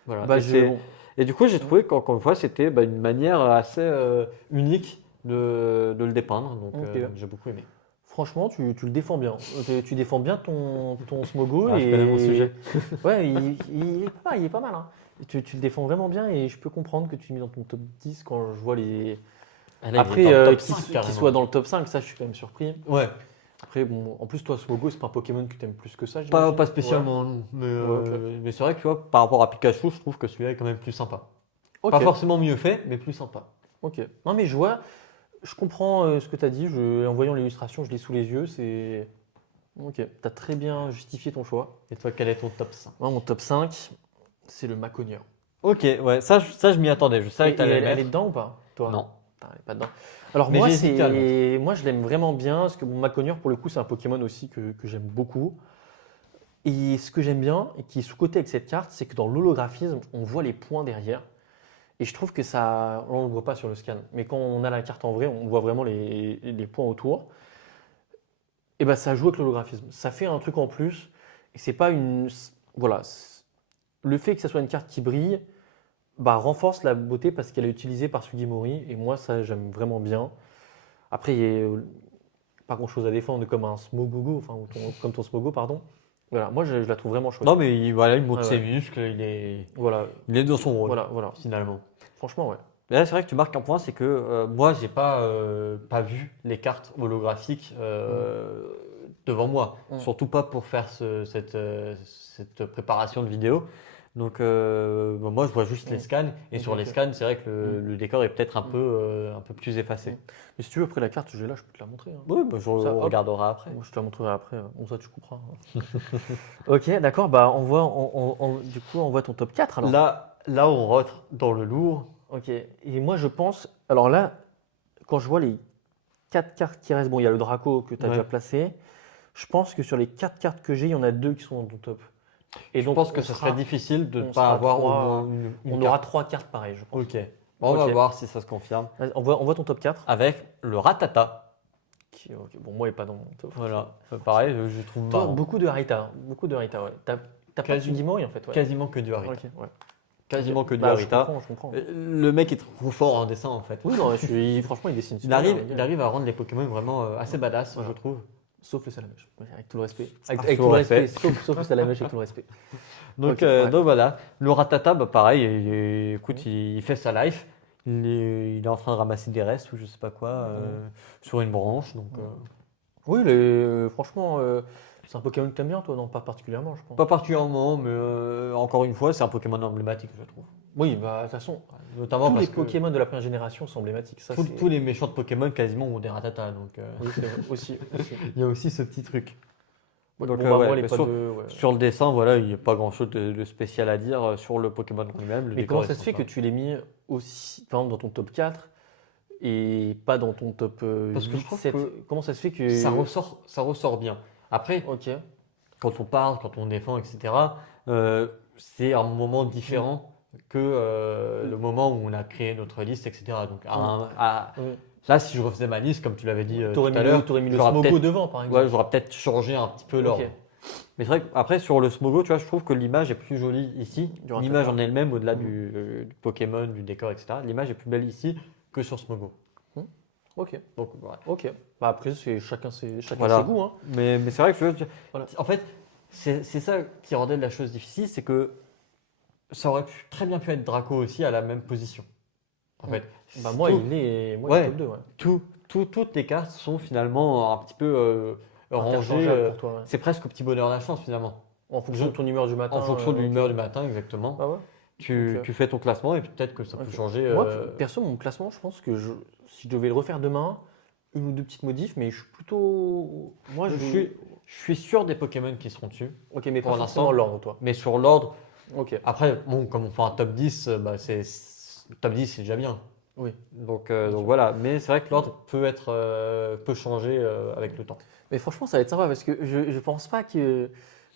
Voilà. Bah, Et, et du coup, j'ai trouvé qu'encore une fois, c'était une manière assez unique de le dépeindre. Donc, Ok. j'ai beaucoup aimé. Franchement, tu le défends bien. Tu défends bien ton Smogo. Ah, je et... connais mon sujet. Ouais, il est pas mal, il est pas mal. Hein. Tu le défends vraiment bien et je peux comprendre que tu l'aies mis dans ton top 10 quand je vois les. Ah, là, il est Après, dans le top qu'il 5, qu'il carrément. soit dans le top 5, ça je suis quand même surpris. Ouais, Après, bon, en plus, toi, Smogo, c'est pas un Pokémon que tu aimes plus que ça, pas j'imagine. spécialement, non. Mais, Ouais, mais c'est vrai que tu vois, par rapport à Pikachu, je trouve que celui-là est quand même plus sympa. Ok. Pas forcément mieux fait, mais plus sympa. Ok. Non, mais je vois, je comprends ce que tu as dit. En voyant l'illustration, je l'ai sous les yeux. C'est. Ok. Tu as très bien justifié ton choix. Et toi, quel est ton top 5? Moi, mon top 5, c'est le Maconier. Ok, ouais, ça, je m'y attendais. Je savais que tu allais le Elle est mettre. dedans ou pas, toi? Non. Putain, elle est pas dedans. Alors Mais moi, j'ai hésité à le moi, je l'aime vraiment bien parce que mon Maconier, pour le coup, c'est un Pokémon aussi que j'aime beaucoup. Et ce que j'aime bien et qui est sous-coté avec cette carte, c'est que dans l'holographisme, on voit les points derrière. Et je trouve que ça, on ne le voit pas sur le scan, mais quand on a la carte en vrai, on voit vraiment les points autour. Et ben ça joue avec l'holographisme. Ça fait un truc en plus. Et c'est pas une, voilà, le fait que ça soit une carte qui brille, bah, renforce la beauté parce qu'elle est utilisée par Sugimori. Et moi, ça, j'aime vraiment bien. Après, il y a pas grand-chose à défendre comme un Smogogo, enfin, comme ton Smogo, pardon. Voilà, moi, je la trouve vraiment chouette. Non, mais voilà, il montre Ouais, ses ouais. muscles, Voilà, il est dans son rôle, voilà. finalement. Franchement, ouais. Mais là, c'est vrai que tu marques un point, c'est que moi, j'ai pas vu les cartes holographiques devant moi. Mm. Surtout pas pour faire cette préparation de vidéo. Donc, bah, moi, je vois juste les scans. Et sur les Ok. scans, c'est vrai que le décor est peut-être un peu plus effacé. Mais si tu veux, après la carte, je l'ai là, je peux te la montrer. Hein. Oui, bah, je Ça, hop. regarderai après. Moi, je te la montrerai après. Bon, ça, tu comprends. Ok, d'accord. Bah, du coup, on voit ton top 4 alors. Là, on rentre dans le lourd. Ok. Et moi, je pense. Alors là, quand je vois les 4 cartes qui restent, bon, il y a le Draco que tu as Ouais. déjà placé. Je pense que sur les 4 cartes que j'ai, il y en a 2 qui sont dans ton top. Et Je donc, pense que on ce sera- serait difficile de ne on pas sera avoir trois- au moins une on aura carte. 3 cartes pareilles, je pense. Ok. Bon, on va Ok. voir si ça se confirme. Vas-y, on voit ton top 4. Avec le Ratata. Ok. Bon, moi, il n'est pas dans mon top. Voilà. Pareil, je trouve Toi, marrant. beaucoup de Harita. Beaucoup de Harita, ouais. T'as pas de Quasi- Sugimori en fait, ouais. Quasiment que du Harita. Ok, ouais. Quasiment Ok. que du Bah, Harita. Je comprends. Le mec est trop fort en dessin en fait. Oui, non, franchement, il dessine Il super arrive, bien, le il gars. arrive à rendre les Pokémon vraiment assez badass, Voilà. je trouve. Sauf le Salamèche, avec tout le respect. Avec, Ah, avec tout tout le le respect, respect. sauf le Salamèche, avec tout le respect. Donc, Ok, ouais. donc voilà. Le Ratata, bah, pareil, écoute, il fait sa life. Il est en train de ramasser des restes ou je sais pas quoi sur une branche. Donc, Oui, franchement, c'est un Pokémon que t'aimes bien, toi, non? Pas particulièrement, je pense. Pas particulièrement, mais encore une fois, c'est un Pokémon emblématique, je trouve. Oui, bah, de toute façon, Notamment tous les parce que Pokémon de la première génération sont emblématiques. Ça, tous les méchants de Pokémon quasiment ont des Rattata, donc Oui, c'est vrai. Aussi. il y a aussi ce petit truc. Bon, Donc, bah, ouais, moi, les bah, pas sur, de. Ouais. sur le dessin, voilà, il n'y a pas grand-chose de spécial à dire sur le Pokémon lui-même. Le Mais décor comment est ça se fait que sympa. tu l'aies mis aussi, par exemple, dans ton top 4 et pas dans ton top Parce que je 8, trouve 7? que Comment ça se fait que. ça ressort bien. Après, Ok. quand on parle, quand on défend, etc., c'est un moment différent que le moment où on a créé notre liste, etc. Donc, Ouais. là, si je refaisais ma liste, comme tu l'avais dit tout T'aurais mis à l'heure, t'aurais mis le j'aurais Smogo peut-être devant, par ouais, exemple. j'aurais peut-être changé un petit peu l'ordre. Ok. Mais c'est vrai qu'après, sur le Smogo, tu vois, je trouve que l'image est plus jolie ici. Du Rattata. L'image en elle-même, au-delà Mhm. du Pokémon, du décor, etc., l'image est plus belle ici que sur Smogo. Ok. Donc, voilà. Ok. Bah après, c'est chacun ses Voilà. goûts, hein. Mais c'est vrai que Voilà. en fait, c'est ça qui rendait la chose difficile, c'est que ça aurait très bien pu être Draco aussi à la même position. En Mm. fait, Bah moi, Tout- il est ouais. top 2, ouais. toutes les cartes sont finalement un petit peu rangées. Interchangeable pour toi, ouais. C'est presque au petit bonheur de la chance finalement. En fonction de ton humeur du matin. En fonction de ok. l'humeur du matin, exactement. Ah ouais? Ok. Tu fais ton classement et peut-être que ça peut Ok. changer. Moi, perso, mon classement, je pense que si je devais le refaire demain, une ou deux petites modifs, mais je suis plutôt. Moi, Je suis sûr des Pokémon qui seront dessus, Ok, mais pour pas l'instant. forcément l'ordre, toi. mais sur l'ordre, Ok. après, bon, comme on fait un top 10, bah, top 10, c'est déjà bien. Oui. Donc sûr. voilà, mais c'est vrai que l'ordre peut changer avec le temps. Mais franchement, ça va être sympa parce que je pense pas que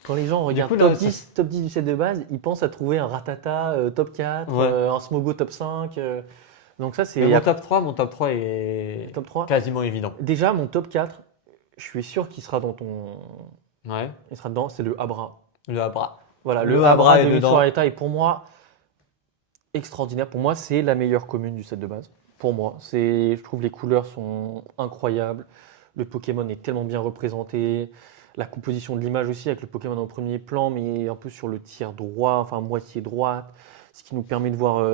quand les gens regardent coup, là, top 10 du set de base, ils pensent à trouver un Ratata top 4, Ouais. un Smogo top 5. Donc ça, c'est Mais mon top 3 est top 3. quasiment évident. Déjà, mon top 4, je suis sûr qu'il sera dans ton. Ouais. Il sera dedans, c'est le Abra. Le Abra. Voilà, Le le Abra Abra est de dedans. Mitsuareta est pour moi extraordinaire. Pour moi, c'est la meilleure commune du set de base. Pour moi, je trouve les couleurs sont incroyables. Le Pokémon est tellement bien représenté. La composition de l'image aussi, avec le Pokémon en premier plan, mais un peu sur le tiers droit, enfin moitié droite, ce qui nous permet de voir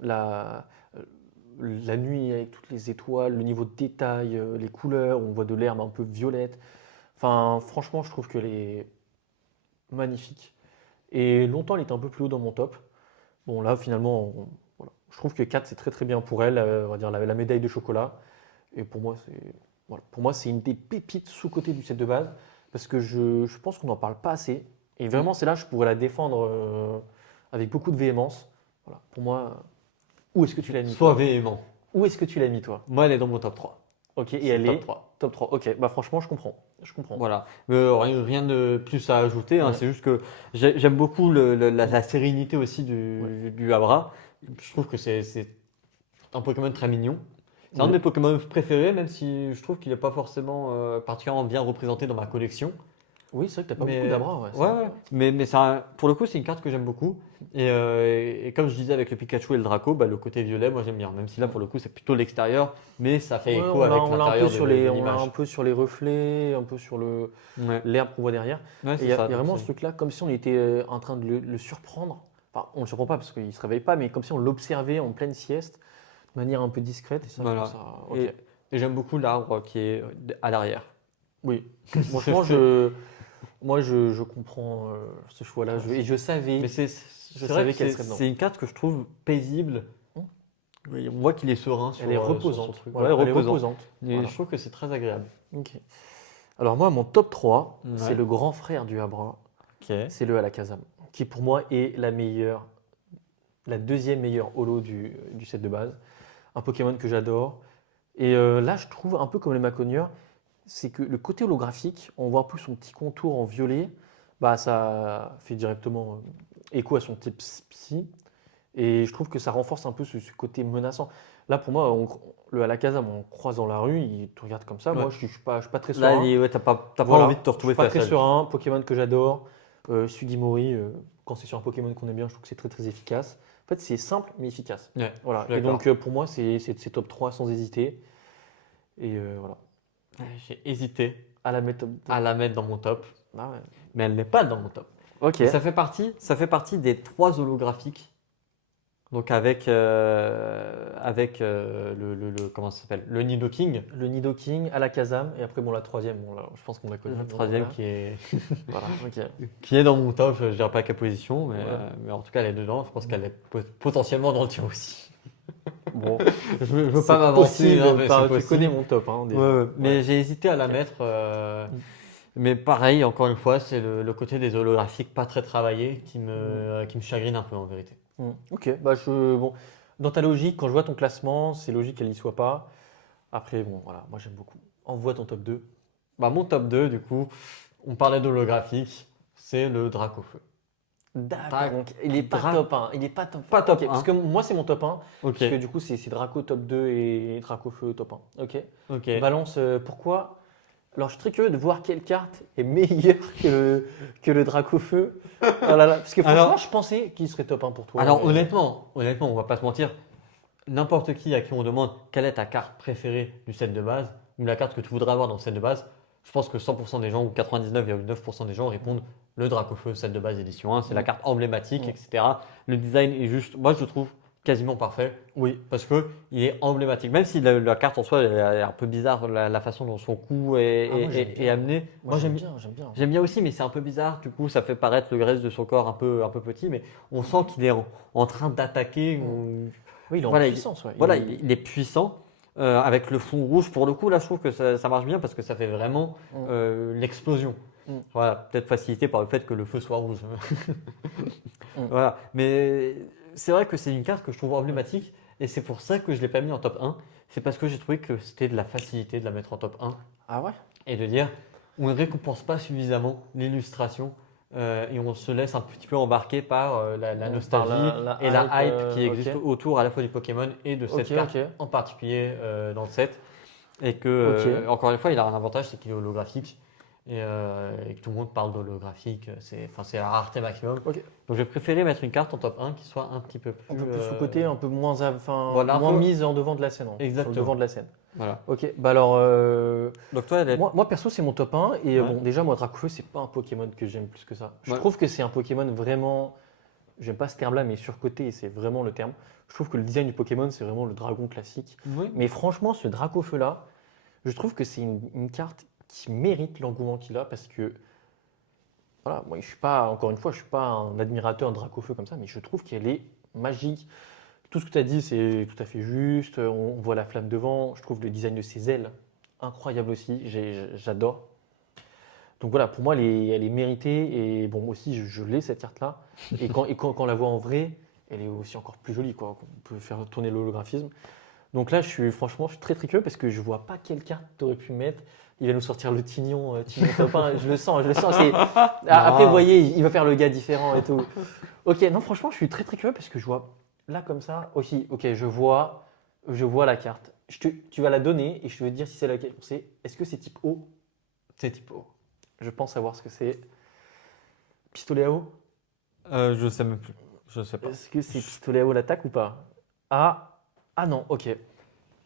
la, la nuit avec toutes les étoiles, le niveau de détail, les couleurs. On voit de l'herbe un peu violette. Enfin, franchement, je trouve qu'elle est magnifique. Et longtemps, elle était un peu plus haut dans mon top. Bon, là, finalement, voilà. Je trouve que 4, c'est très très bien pour elle. On va dire la médaille de chocolat. Et pour moi, c'est une des pépites sous-cotées du set de base. Parce que je pense qu'on n'en parle pas assez. Et vraiment, c'est là que je pourrais la défendre avec beaucoup de véhémence. Voilà. Pour moi, où est-ce que tu l'as mis, Sois toi? véhément. Où est-ce que tu l'as mis, toi? Moi, elle est dans mon top 3. Ok, et C'est elle top est 3. top 3. Ok, bah franchement, je comprends. Je comprends. Voilà. Rien de plus à ajouter, hein. Ouais. C'est juste que j'aime beaucoup la sérénité aussi du Abra. Je trouve que c'est un Pokémon très mignon. C'est un de mes Pokémon préférés, même si je trouve qu'il n'est pas forcément particulièrement bien représenté dans ma collection. Oui, c'est vrai que t'as pas Mais- beaucoup d'Abra. Ouais, c'est Ouais, vrai. ouais. Mais pour le coup, c'est une carte que j'aime beaucoup. Et comme je disais avec le Pikachu et le Draco, bah, le côté violet, moi j'aime bien. Même si là, pour le coup, c'est plutôt l'extérieur, mais ça fait Ouais, écho avec on l'a un l'intérieur peu sur de on l'a l'image. un peu sur les reflets, un peu sur Ouais, l'herbe qu'on voit derrière. ouais Et c'est il y a ça. vraiment donc ce truc-là, comme si on était en train de le surprendre. Enfin, on ne le surprend pas parce qu'il ne se réveille pas, mais comme si on l'observait en pleine sieste, de manière un peu discrète. Et ça, je Voilà. trouve ça. Ok. Et j'aime beaucoup l'arbre qui est à l'arrière. Oui. Franchement, moi, je comprends ce choix-là. Et je savais. Mais c'est Je vrai savais que qu'elle serait dedans. c'est une carte que je trouve paisible. Oui, on voit qu'il est serein sur Elle est sur son reposante. truc. Voilà, Ouais, elle est reposant. reposante. Et Voilà. je trouve que c'est très agréable. Ok. Alors, moi, mon top 3, Ouais. c'est le grand frère du Abra. Ok. C'est le Alakazam, qui pour moi est la deuxième meilleure holo du set de base. Un Pokémon que j'adore. Et là, je trouve un peu comme les Maconieurs, c'est que le côté holographique, on voit un peu son petit contour en violet, bah, ça fait directement écho à son type psy. Et je trouve que ça renforce un peu ce côté menaçant. Là, pour moi, le Alakazam, on croise dans la rue, il te regarde comme ça. Ouais. Moi, je suis pas très Là, serein. ouais, t'as pas Voilà. envie de te Je retrouver suis pas face très à lui. serein. Pokémon que j'adore. Sugimori, quand c'est sur un Pokémon qu'on aime bien, je trouve que c'est très très efficace. En fait, c'est simple mais efficace. Ouais, Voilà. je suis Et d'accord. donc, pour moi, c'est top 3 sans hésiter. Et voilà. J'ai hésité À la mettre top. à la mettre dans mon top, Ah ouais. mais elle n'est pas dans mon top. Ok. Et ça fait partie des 3 holographiques Donc comment ça s'appelle? Le Nidoking. Le Nidoking, Alakazam, et après, bon, la troisième, bon, là, je pense qu'on la connaît. Le Bon, troisième voilà. qui est, Voilà, ok. qui est dans mon top, je ne dirais pas à quelle position, Ouais. mais en tout cas elle est dedans, je pense qu'elle est potentiellement dans le tien aussi. Bon, Je veux c'est pas m'avancer, possible, hein, mais enfin, c'est tu possible. connais mon top, hein, déjà. Ouais, ouais. Mais Ouais. j'ai hésité à la Ok. mettre, mais pareil, encore une fois, c'est le côté des holographiques pas très travaillés qui me chagrine un peu en vérité. Ok, bon, dans ta logique, quand je vois ton classement, c'est logique qu'elle n'y soit pas. Après, bon, voilà, moi j'aime beaucoup. Envoie ton top 2. Bah, mon top 2, du coup, on parlait d'holographique, c'est le Dracofeu. D'accord, donc il n'est pas Dra- top 1. Il est pas top Pas top Ok, parce 1. que moi c'est mon top 1. Ok, Parce que du coup, c'est Draco top 2 et Draco Feu top 1. Ok. ok. Balance, pourquoi? Alors, je suis très curieux de voir quelle carte est meilleure que le Draco Feu. Oh là là, parce que franchement, Alors- je pensais qu'il serait top 1 pour toi. Alors mais- honnêtement, on va pas se mentir, n'importe qui à qui on demande quelle est ta carte préférée du set de base, ou la carte que tu voudrais avoir dans le set de base, je pense que 100% des gens, ou 99,9% des gens répondent le Dracofeu set de base édition 1, c'est la carte emblématique, Mm. etc. Le design est juste, moi je le trouve quasiment parfait, Oui. parce que il est emblématique. Même si la carte en soi elle est un peu bizarre, la façon dont son coup est, Ah, moi, est- j'aime est- bien. est amené. Moi, j'aime bien, j'aime bien. J'aime bien aussi, mais c'est un peu bizarre. Du coup, ça fait paraître le reste de son corps un peu petit, mais on sent qu'il est en train d'attaquer. Oui, il est en Voilà, puissance. Ouais. Voilà, il est puissant. Avec le fond rouge, pour le coup, là, je trouve que ça marche bien parce que ça fait vraiment l'explosion. Mm. Voilà, peut-être facilité par le fait que le feu soit rouge. Mm. Voilà, mais c'est vrai que c'est une carte que je trouve emblématique et c'est pour ça que je ne l'ai pas mis en top 1. C'est parce que j'ai trouvé que c'était de la facilité de la mettre en top 1 Ah ouais? et de dire on ne récompense pas suffisamment l'illustration et on se laisse un petit peu embarquer par la Par nostalgie la et la hype hype, qui existe ok. autour à la fois du Pokémon et de cette Ok, carte ok. en particulier dans le set. Et que, Ok. encore une fois, il a un avantage, c'est qu'il est holographique et que tout le monde parle d'holographique. C'est la rareté maximum. Ok. Donc j'ai préféré mettre une carte en top 1 qui soit un petit peu plus. Un peu plus sous-côté, un peu moins, voilà, un moins peu- mise en devant de la scène. Sur Exactement. le devant de la scène. Voilà. Ok, bah alors, Donc toi, elle est. moi perso, c'est mon top 1. Et Ouais. bon, déjà, moi, Dracofeu, c'est pas un Pokémon que j'aime plus que ça. Je Ouais. trouve que c'est un Pokémon vraiment. J'aime pas ce terme-là, mais surcoté, et c'est vraiment le terme. Je trouve que le design du Pokémon, c'est vraiment le dragon classique. Oui. Mais franchement, ce Dracofeu-là, je trouve que c'est une carte qui mérite l'engouement qu'il a parce que. Voilà, moi, je suis pas, encore une fois, je suis pas un admirateur de Dracofeu comme ça, mais je trouve qu'elle est magique. Tout ce que tu as dit, c'est tout à fait juste. On voit la flamme devant. Je trouve le design de ses ailes incroyable aussi. J'adore. Donc voilà, pour moi, elle est méritée. Et bon, aussi, je l'ai cette carte-là. Et quand on la voit en vrai, elle est aussi encore plus jolie, quoi. On peut faire tourner l'holographisme. Donc là, franchement, je suis très très curieux parce que je vois pas quelle carte tu aurais pu mettre. Il va nous sortir le Tignon top 1. Je le sens, je le sens. Après, vous voyez, il va faire le gars différent et tout. Ok, non, franchement, je suis très très curieux parce que je vois là comme ça aussi. Ok, je vois la carte. Tu vas la donner et je vais te dire si c'est laquelle c'est. Est-ce que c'est type O? C'est type O. Je pense savoir ce que c'est. Pistolet à eau? Je sais même plus. Je sais pas. Est-ce que c'est pistolet à eau l'attaque ou pas? Ah non, ok.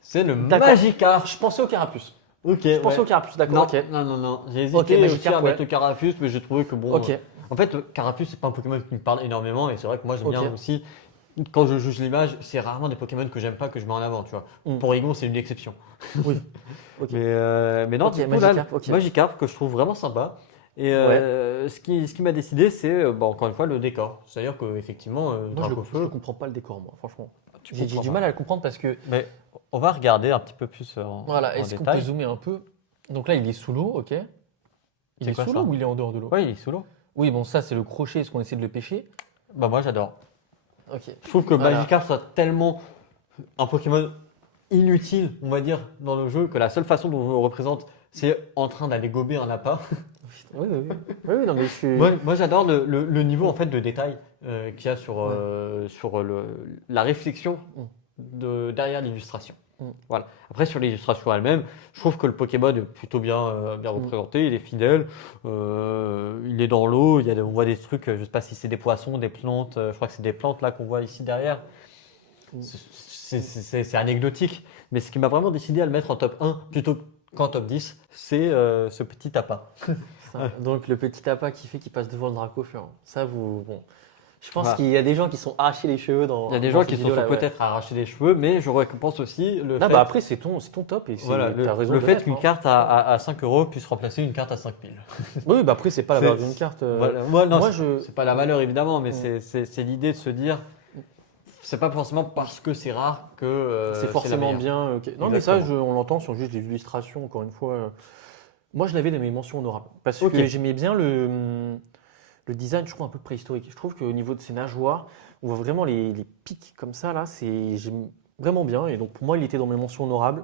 C'est le D'accord. Magikarp. Je pensais au Carapuce. Ok. Je pensais au Carapuce, d'accord. Non, Ok. non. J'ai Ok, hésité aussi Magikarp, à mettre ouais. le Carapuce, mais j'ai trouvé que bon. Ok. En fait, le Carapuce, c'est pas un Pokémon qui me parle énormément, et c'est vrai que moi j'aime Ok. bien aussi. Quand je juge l'image, c'est rarement des Pokémon que j'aime pas que je mets en avant, tu vois. Mm. Porygon, c'est une exception. Oui. Ok. Mais non, Ok, du coup, là, Magikarp, ok. Magikarp, que je trouve vraiment sympa. Et ce qui m'a décidé, c'est encore une fois le décor. C'est-à-dire qu'effectivement, Moi, je Dracofeu. ne comprends pas le décor, moi, franchement. Tu J'ai comprends du pas. mal à le comprendre parce que. Mais on va regarder un petit peu plus en, Voilà, en est-ce qu'on détail. peut zoomer un peu? Donc là, il est sous l'eau, ok. Il C'est est quoi sous ça l'eau ou il est en dehors de l'eau? Ouais, il est sous l'eau. Oui, bon, ça, c'est le crochet, est-ce qu'on essaie de le pêcher? Bah moi j'adore. Ok. Je trouve que Voilà. Magikarp soit tellement un Pokémon inutile, on va dire, dans le jeu, que la seule façon dont on le représente, c'est en train d'aller gober un lapin. Oui, oui, oui. Oui, non, mais je suis. Moi, j'adore le niveau en fait de détail qu'il y a sur, la réflexion derrière l'illustration. Mm. Voilà. Après, sur l'illustration elle-même, je trouve que le Pokémon est plutôt bien représenté, il est fidèle, il est dans l'eau, on voit des trucs, je ne sais pas si c'est des poissons, des plantes, je crois que c'est des plantes là qu'on voit ici derrière. Mm. C'est anecdotique, mais ce qui m'a vraiment décidé à le mettre en top 1 plutôt qu'en top 10, c'est ce petit appât. Ça. Donc, le petit appât qui fait qu'il passe devant le Dracofeu. Ça, bon. Je pense Voilà. qu'il y a des gens qui sont arrachés les cheveux dans. Il y a des dans gens cette qui se vidéo-là, sont ouais. peut-être arrachés les cheveux, mais je récompense aussi le Ah fait, bah après, c'est ton top et voilà, t'as raison le de fait l'être, qu'une hein. carte à 5 euros puisse remplacer une carte à 5000. Oui, bah après, c'est pas la C'est- valeur d'une carte. Voilà. Non, moi, c'est pas la valeur évidemment, mais Mm. c'est l'idée de se dire, c'est pas forcément parce que c'est rare que c'est la forcément meilleure. bien. Ok. Non, mais ça, Exactement. on l'entend sur juste des illustrations, encore une fois. Moi, je l'avais dans mes mentions honorables parce Ok. que j'aimais bien le design, je trouve, un peu préhistorique. Je trouve qu'au niveau de ses nageoires, on voit vraiment les pics comme ça, là. J'aime vraiment bien. Et donc, pour moi, il était dans mes mentions honorables.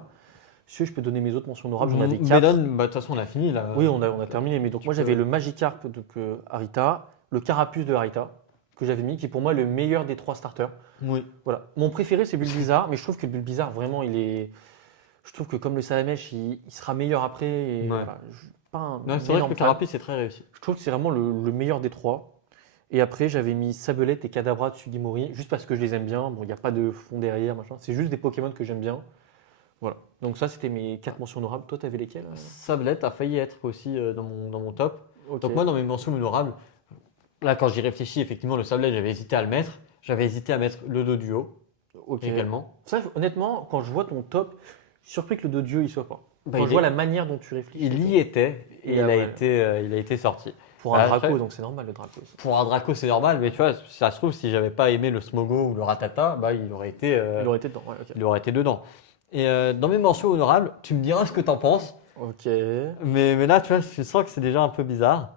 Si je peux donner mes autres mentions honorables, j'en avais Mais 4. là, bah, de toute façon, on a fini là. Oui, on a terminé. Mais donc, moi, Tu j'avais peux- le Magikarp de Harita, le Carapuce de Harita, que j'avais mis, qui est pour moi le meilleur des 3 starters. Oui. Voilà. Mon préféré, c'est Bulbizarre, mais je trouve que Bulbizarre, vraiment, il est. Je trouve que comme le Salamèche, il sera meilleur après. Et Ouais. voilà. Pas un Non, c'est vrai que énorme le fan. carapace c'est très réussi. Je trouve que c'est vraiment le meilleur des 3. Et après, j'avais mis Sablette et Kadabra de Sugimori, juste parce que je les aime bien. Bon, il n'y a pas de fond derrière, machin. C'est juste des Pokémon que j'aime bien. Voilà. Donc ça, c'était mes 4 mentions honorables. Toi, t'avais lesquelles? Sablette a failli être aussi dans mon top. Ok. Donc moi, dans mes mentions honorables, là, quand j'y réfléchis, effectivement, le Sablette, j'avais hésité à le mettre. J'avais hésité à mettre le Doduo Ok. également. Ça, honnêtement, quand je vois ton top, je suis surpris que le Doduo y soit pas. Bah, Quand il je vois est- la manière dont tu réfléchis. Il y était et Ah ouais. il a été sorti. Pour un Après- Draco, donc c'est normal le Draco aussi. Pour un Draco, c'est normal, mais tu vois, ça se trouve, si j'avais pas aimé le Smogo ou le Ratata, bah, il aurait été, Il aurait été dedans. Ouais, ok. il aurait été dedans. Et dans mes mentions honorables, tu me diras ce que t'en penses, Ok. mais là, tu vois, je sens que c'est déjà un peu bizarre.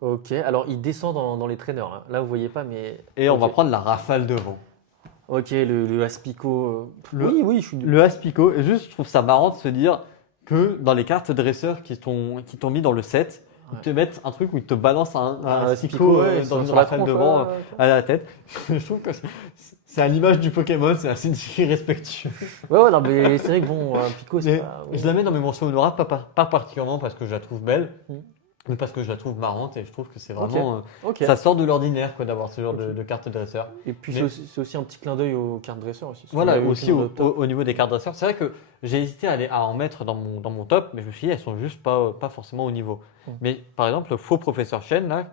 Ok. Alors, il descend dans les traîneurs. Là, vous voyez pas, mais. Et on Ok. va prendre la rafale de vent. Ok, le Aspico. Le- Oui, je suis. Le Aspico, et juste, je trouve ça marrant de se dire que dans les cartes dresseurs qui t'ont mis dans le set, ils te mettent un truc où ils te balancent un Aspico ouais, dans une sur la rafale tronche, de vent ouais. à la tête. Je trouve que c'est à l'image du Pokémon, c'est assez irrespectueux. Ouais, non, mais c'est vrai que bon, un Pico, c'est Mais pas. je la mets dans mes mentions honorables, pas particulièrement parce que je la trouve belle, Mm. mais parce que je la trouve marrante et je trouve que c'est vraiment. Ok. Ça sort de l'ordinaire quoi, d'avoir ce genre Ok. de carte dresseur. Et puis, Mais- c'est aussi un petit clin d'œil aux cartes dresseurs aussi. Voilà, Il y a aussi aucune autre top. au niveau des cartes dresseurs. C'est vrai que j'ai hésité à en mettre dans mon top, mais je me suis dit, elles sont juste pas forcément au niveau. Mm. Mais par exemple, le faux professeur Chen, là,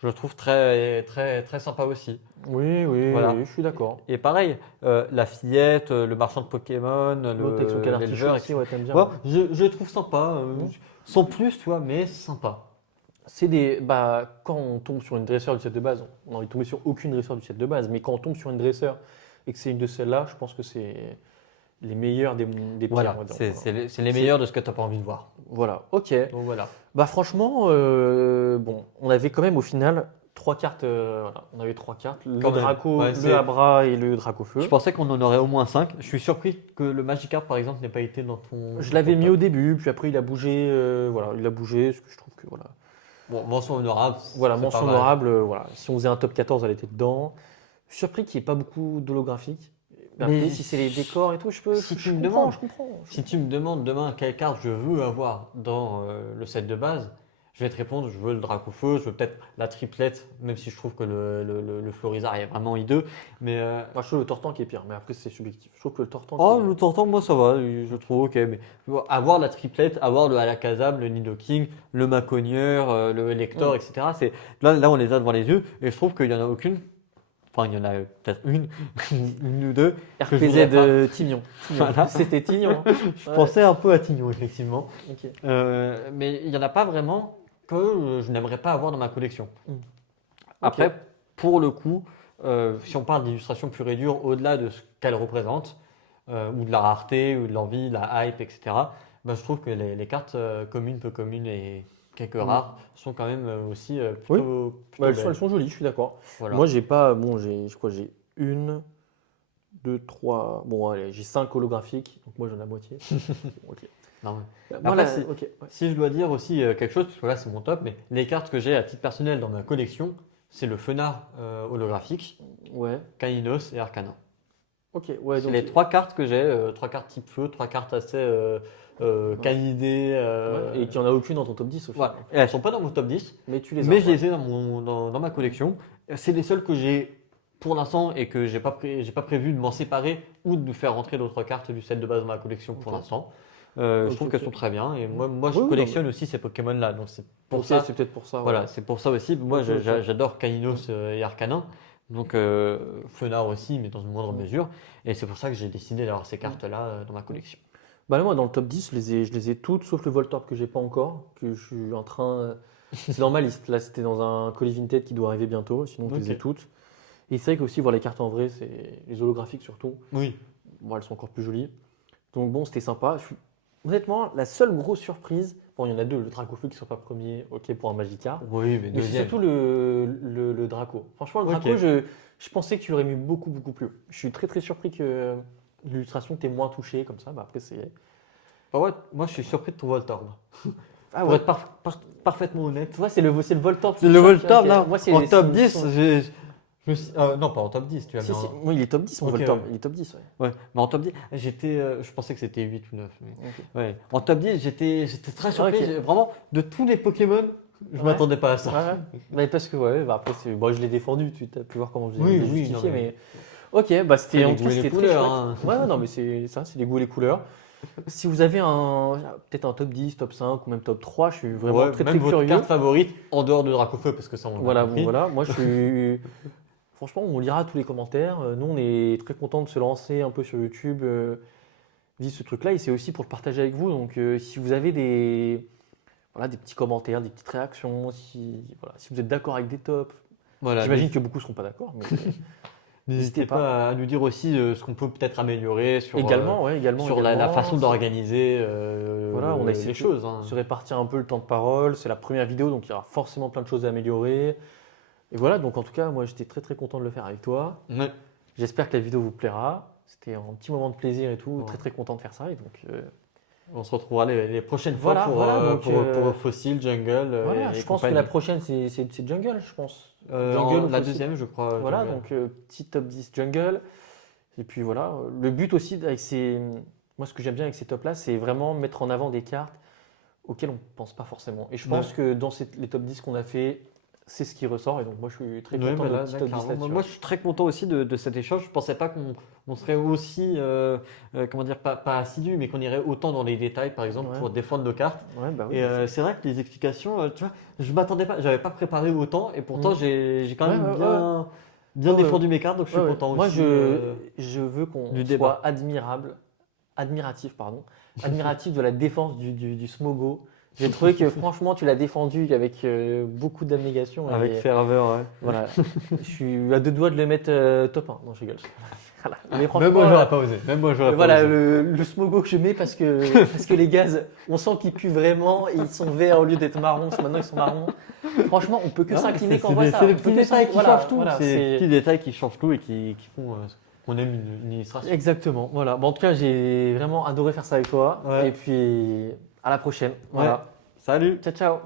je le trouve très, très, très sympa aussi. Oui, Voilà. oui, je suis d'accord. Et pareil, la fillette, le marchand de Pokémon, L'autre avec son canard l'éleveur, aussi, ouais, t'aimes bien. ouais, je les trouve sympas. Mm. Sans plus, tu vois, mais sympa. C'est des. Bah, quand on tombe sur une dresseur du set de base, on a envie de tomber sur aucune dresseur du set de base, mais quand on tombe sur une dresseur et que c'est une de celles-là, je pense que c'est les meilleurs des pires. Voilà, on va dire. c'est les meilleurs de ce que tu n'as pas envie de voir. Voilà, ok. Donc voilà. Bah, franchement, bon, on avait quand même au final 3 cartes. Voilà, on avait 3 cartes le Quand même. Draco, Ouais, le c'est- Abra et le Dracofeu. Je pensais qu'on en aurait au moins 5. Je suis surpris que le Magikarp, par exemple, n'ait pas été dans ton. Je l'avais ton mis top. au début, puis après il a bougé. Voilà, il a bougé, parce que je trouve que voilà. Bon, mention honorable. Voilà, c'est mention pas mal. honorable. Voilà. Si on faisait un top 14, elle était dedans. Je suis surpris qu'il n'y ait pas beaucoup d'holographiques. Mais Mais après, si c'est les décors et tout, je peux. si je tu me comprends, demandes. je comprends. Si tu me demandes demain quelle carte je veux avoir dans le set de base, je vais te répondre, je veux le Dracofeu, je veux peut-être la triplette, même si je trouve que le Florizard est vraiment hideux. Mais Moi, je trouve le Tortank qui est pire, mais après, c'est subjectif. Je trouve que le Tortank. oh, est- le Tortan, moi ça va, je le trouve ok. Mais avoir la triplette, avoir le Alakazam, le Nidoking, le Maconieur, le Elector, Mm. etc. Là, on les a devant les yeux et je trouve qu'il n'y en a aucune. Enfin, il y en a peut-être une, une ou deux. que je voudrais RPZ pas. Tignon. Voilà. C'était Tignon. Je Ouais. pensais un peu à Tignon, effectivement. Ok. Mais il n'y en a pas vraiment que je n'aimerais pas avoir dans ma collection. Mm. Après, Ok. pour le coup, si on parle d'illustration pure et dure, au-delà de ce qu'elle représente, ou de la rareté, ou de l'envie, de la hype, etc., ben, je trouve que les cartes communes, peu communes et quelques rares sont quand même aussi plutôt Bah, elles belles. sont jolies, je suis d'accord. Voilà. Moi, j'ai pas. Bon, j'ai quoi? J'ai une, deux, trois. Bon, allez, j'ai 5 holographiques, donc moi j'en ai la moitié. Bon, ok. Non, mais Moi, Après, là, c'est- ok, ouais. si je dois dire aussi quelque chose, parce que là c'est mon top, mais les cartes que j'ai à titre personnel dans ma collection, c'est le Fenard holographique, Ouais. Caninos et Arcana. Ok, ouais. C'est Donc, les 3 cartes que j'ai, 3 cartes type feu, 3 cartes assez canidées. ouais, et qu'il n'y en a aucune dans ton top 10 au final. Voilà. Et elles sont pas dans mon top 10, Mais tu les as. mais je ouais. les ai dans ma collection. C'est les seules que j'ai pour l'instant et que j'ai pas prévu de m'en séparer ou de faire rentrer d'autres cartes du set de base dans ma collection pour Ok. l'instant. Je Ok, trouve ok. qu'elles sont très bien. Et moi je Oui, oui, collectionne aussi ces Pokémon-là. Donc c'est pour Ok, ça. c'est peut-être pour ça. Voilà, Ouais. c'est pour ça aussi. Moi, Ok, ok. j'adore Caninos et Arcanin. Donc Fenard aussi, mais dans une moindre Mm. mesure. Et c'est pour ça que j'ai décidé d'avoir ces cartes-là dans ma collection. Bah là, moi, dans le top 10, je les ai toutes, sauf le Voltorb que j'ai pas encore, que je suis en train. C'est dans ma liste. Là, c'était dans un colis vintage qui doit arriver bientôt, sinon je les ai Ok. toutes. Et c'est vrai qu'aussi, voir les cartes en vrai, c'est les holographiques surtout. Oui. Bon, elles sont encore plus jolies. Donc bon, c'était sympa. Honnêtement, la seule grosse surprise, bon, il y en a deux, le Dracofeu qui ne soit pas premier, ok, pour un Magikarp. Oui, mais Mais c'est deuxième. surtout le Draco. Franchement, le Ok. Draco, je pensais que tu l'aurais mis beaucoup, beaucoup plus haut. Je suis très, très surpris que l'illustration t'ait moins touché comme ça. Bah, après, c'est. Ah ouais, moi, je suis surpris de ton Voltorb. Ah Pour ouais. être parfaitement honnête. Tu vois, c'est le Voltorb. C'est le Voltorb, ok. là. Moi, En top c'est- 10, non, pas en top 10, tu as Si, mis si. en... Oui, il est top 10, mon Ok, Voltorb. ouais. Il est top 10, ouais. Ouais, mais en top 10, je pensais que c'était 8 ou 9. Mais... Ok. Ouais. En top 10, j'étais très surpris. Ok. Vraiment, de tous les Pokémon, je Ouais. m'attendais pas à ça. Ouais, ouais. Bah, parce que, ouais, bah, après, bon, je l'ai défendu. Tu as pu voir comment je Oui, l'ai oui, justifié, non, mais- mais. Ok, bah C'est en les tout goûts cas, et les c'était très couleurs, chouette. hein. Ouais, ouais, non, mais c'est ça, c'est les goûts et les couleurs. Si vous avez peut-être un top 10, top 5 ou même top 3, je suis vraiment Ouais, très même très votre curieux. carte favorite en dehors de Dracofeu, parce que ça, on l'a Voilà, compris. voilà. Moi, je suis. Franchement, on lira tous les commentaires. Nous, on est très contents de se lancer un peu sur YouTube, via ce truc-là. Et c'est aussi pour le partager avec vous. Donc, si vous avez voilà, des petits commentaires, des petites réactions, si vous êtes d'accord avec des tops, Voilà, j'imagine que beaucoup ne seront pas d'accord. Mais n'hésitez pas à nous dire aussi ce qu'on peut peut-être améliorer sur, également, ouais, également, sur la également, façon c'est- d'organiser Voilà, on a essayé les de choses. Hein. se répartir un peu le temps de parole. C'est la première vidéo, donc il y aura forcément plein de choses à améliorer. Et voilà, donc en tout cas, moi j'étais très très content de le faire avec toi. Ouais. J'espère que la vidéo vous plaira. C'était un petit moment de plaisir et tout. Ouais. Très très content de faire ça. Et donc, On se retrouvera les prochaines fois Voilà, pour, voilà, donc, pour Fossil, Jungle. voilà, et je pense que compagnie. la prochaine c'est Jungle, je pense. Jungle, ou la Fossil. deuxième, je crois. Voilà, Jungle. donc petit top 10 Jungle. Et puis voilà, le but aussi avec moi ce que j'aime bien avec ces tops là, c'est vraiment mettre en avant des cartes auxquelles on ne pense pas forcément. Et je pense que dans les top 10 qu'on a fait, c'est ce qui ressort. Et donc moi je suis très Ouais, content bah de là, notre petit là, top 10 clairement. là-dessus. Moi, je suis très content aussi de cet échange. Je pensais pas qu'on serait aussi, comment dire, pas assidu, mais qu'on irait autant dans les détails, par exemple, Ouais. pour défendre nos cartes. Ouais, bah oui. Et c'est vrai que les explications, tu vois, je m'attendais pas, j'avais pas préparé autant, et pourtant Mhm. j'ai quand même Ouais, ouais, bien Ouais, défendu mes cartes, donc je suis Ouais, ouais. content Moi, aussi. je veux qu'on du soit débat. admiratif, admiratif de la défense du Smogo. J'ai trouvé que franchement, tu l'as défendu avec beaucoup d'abnégation. Avec et ferveur, ouais. voilà, je suis à deux doigts de le mettre top 1. Non, je rigole. Voilà. Mais Même franchement, moi, j'aurais pas osé. Même moi, j'aurais pas voilà, osé. le Smogo que je mets parce que les gaz, on sent qu'ils puent vraiment et ils sont verts au lieu d'être marrons. Maintenant, ils sont marrons. Franchement, on peut que Non, s'incliner mais quand on voit ça. C'est les On peut petits que détails qui voilà, changent tout. voilà, C'est les c'est- petits détails qui changent tout et qui font qu'on aime une illustration. Exactement. Voilà. Bon, en tout cas, j'ai vraiment adoré faire ça avec toi. Ouais. Et puis, à la prochaine. Voilà. Salut! Ciao, ciao.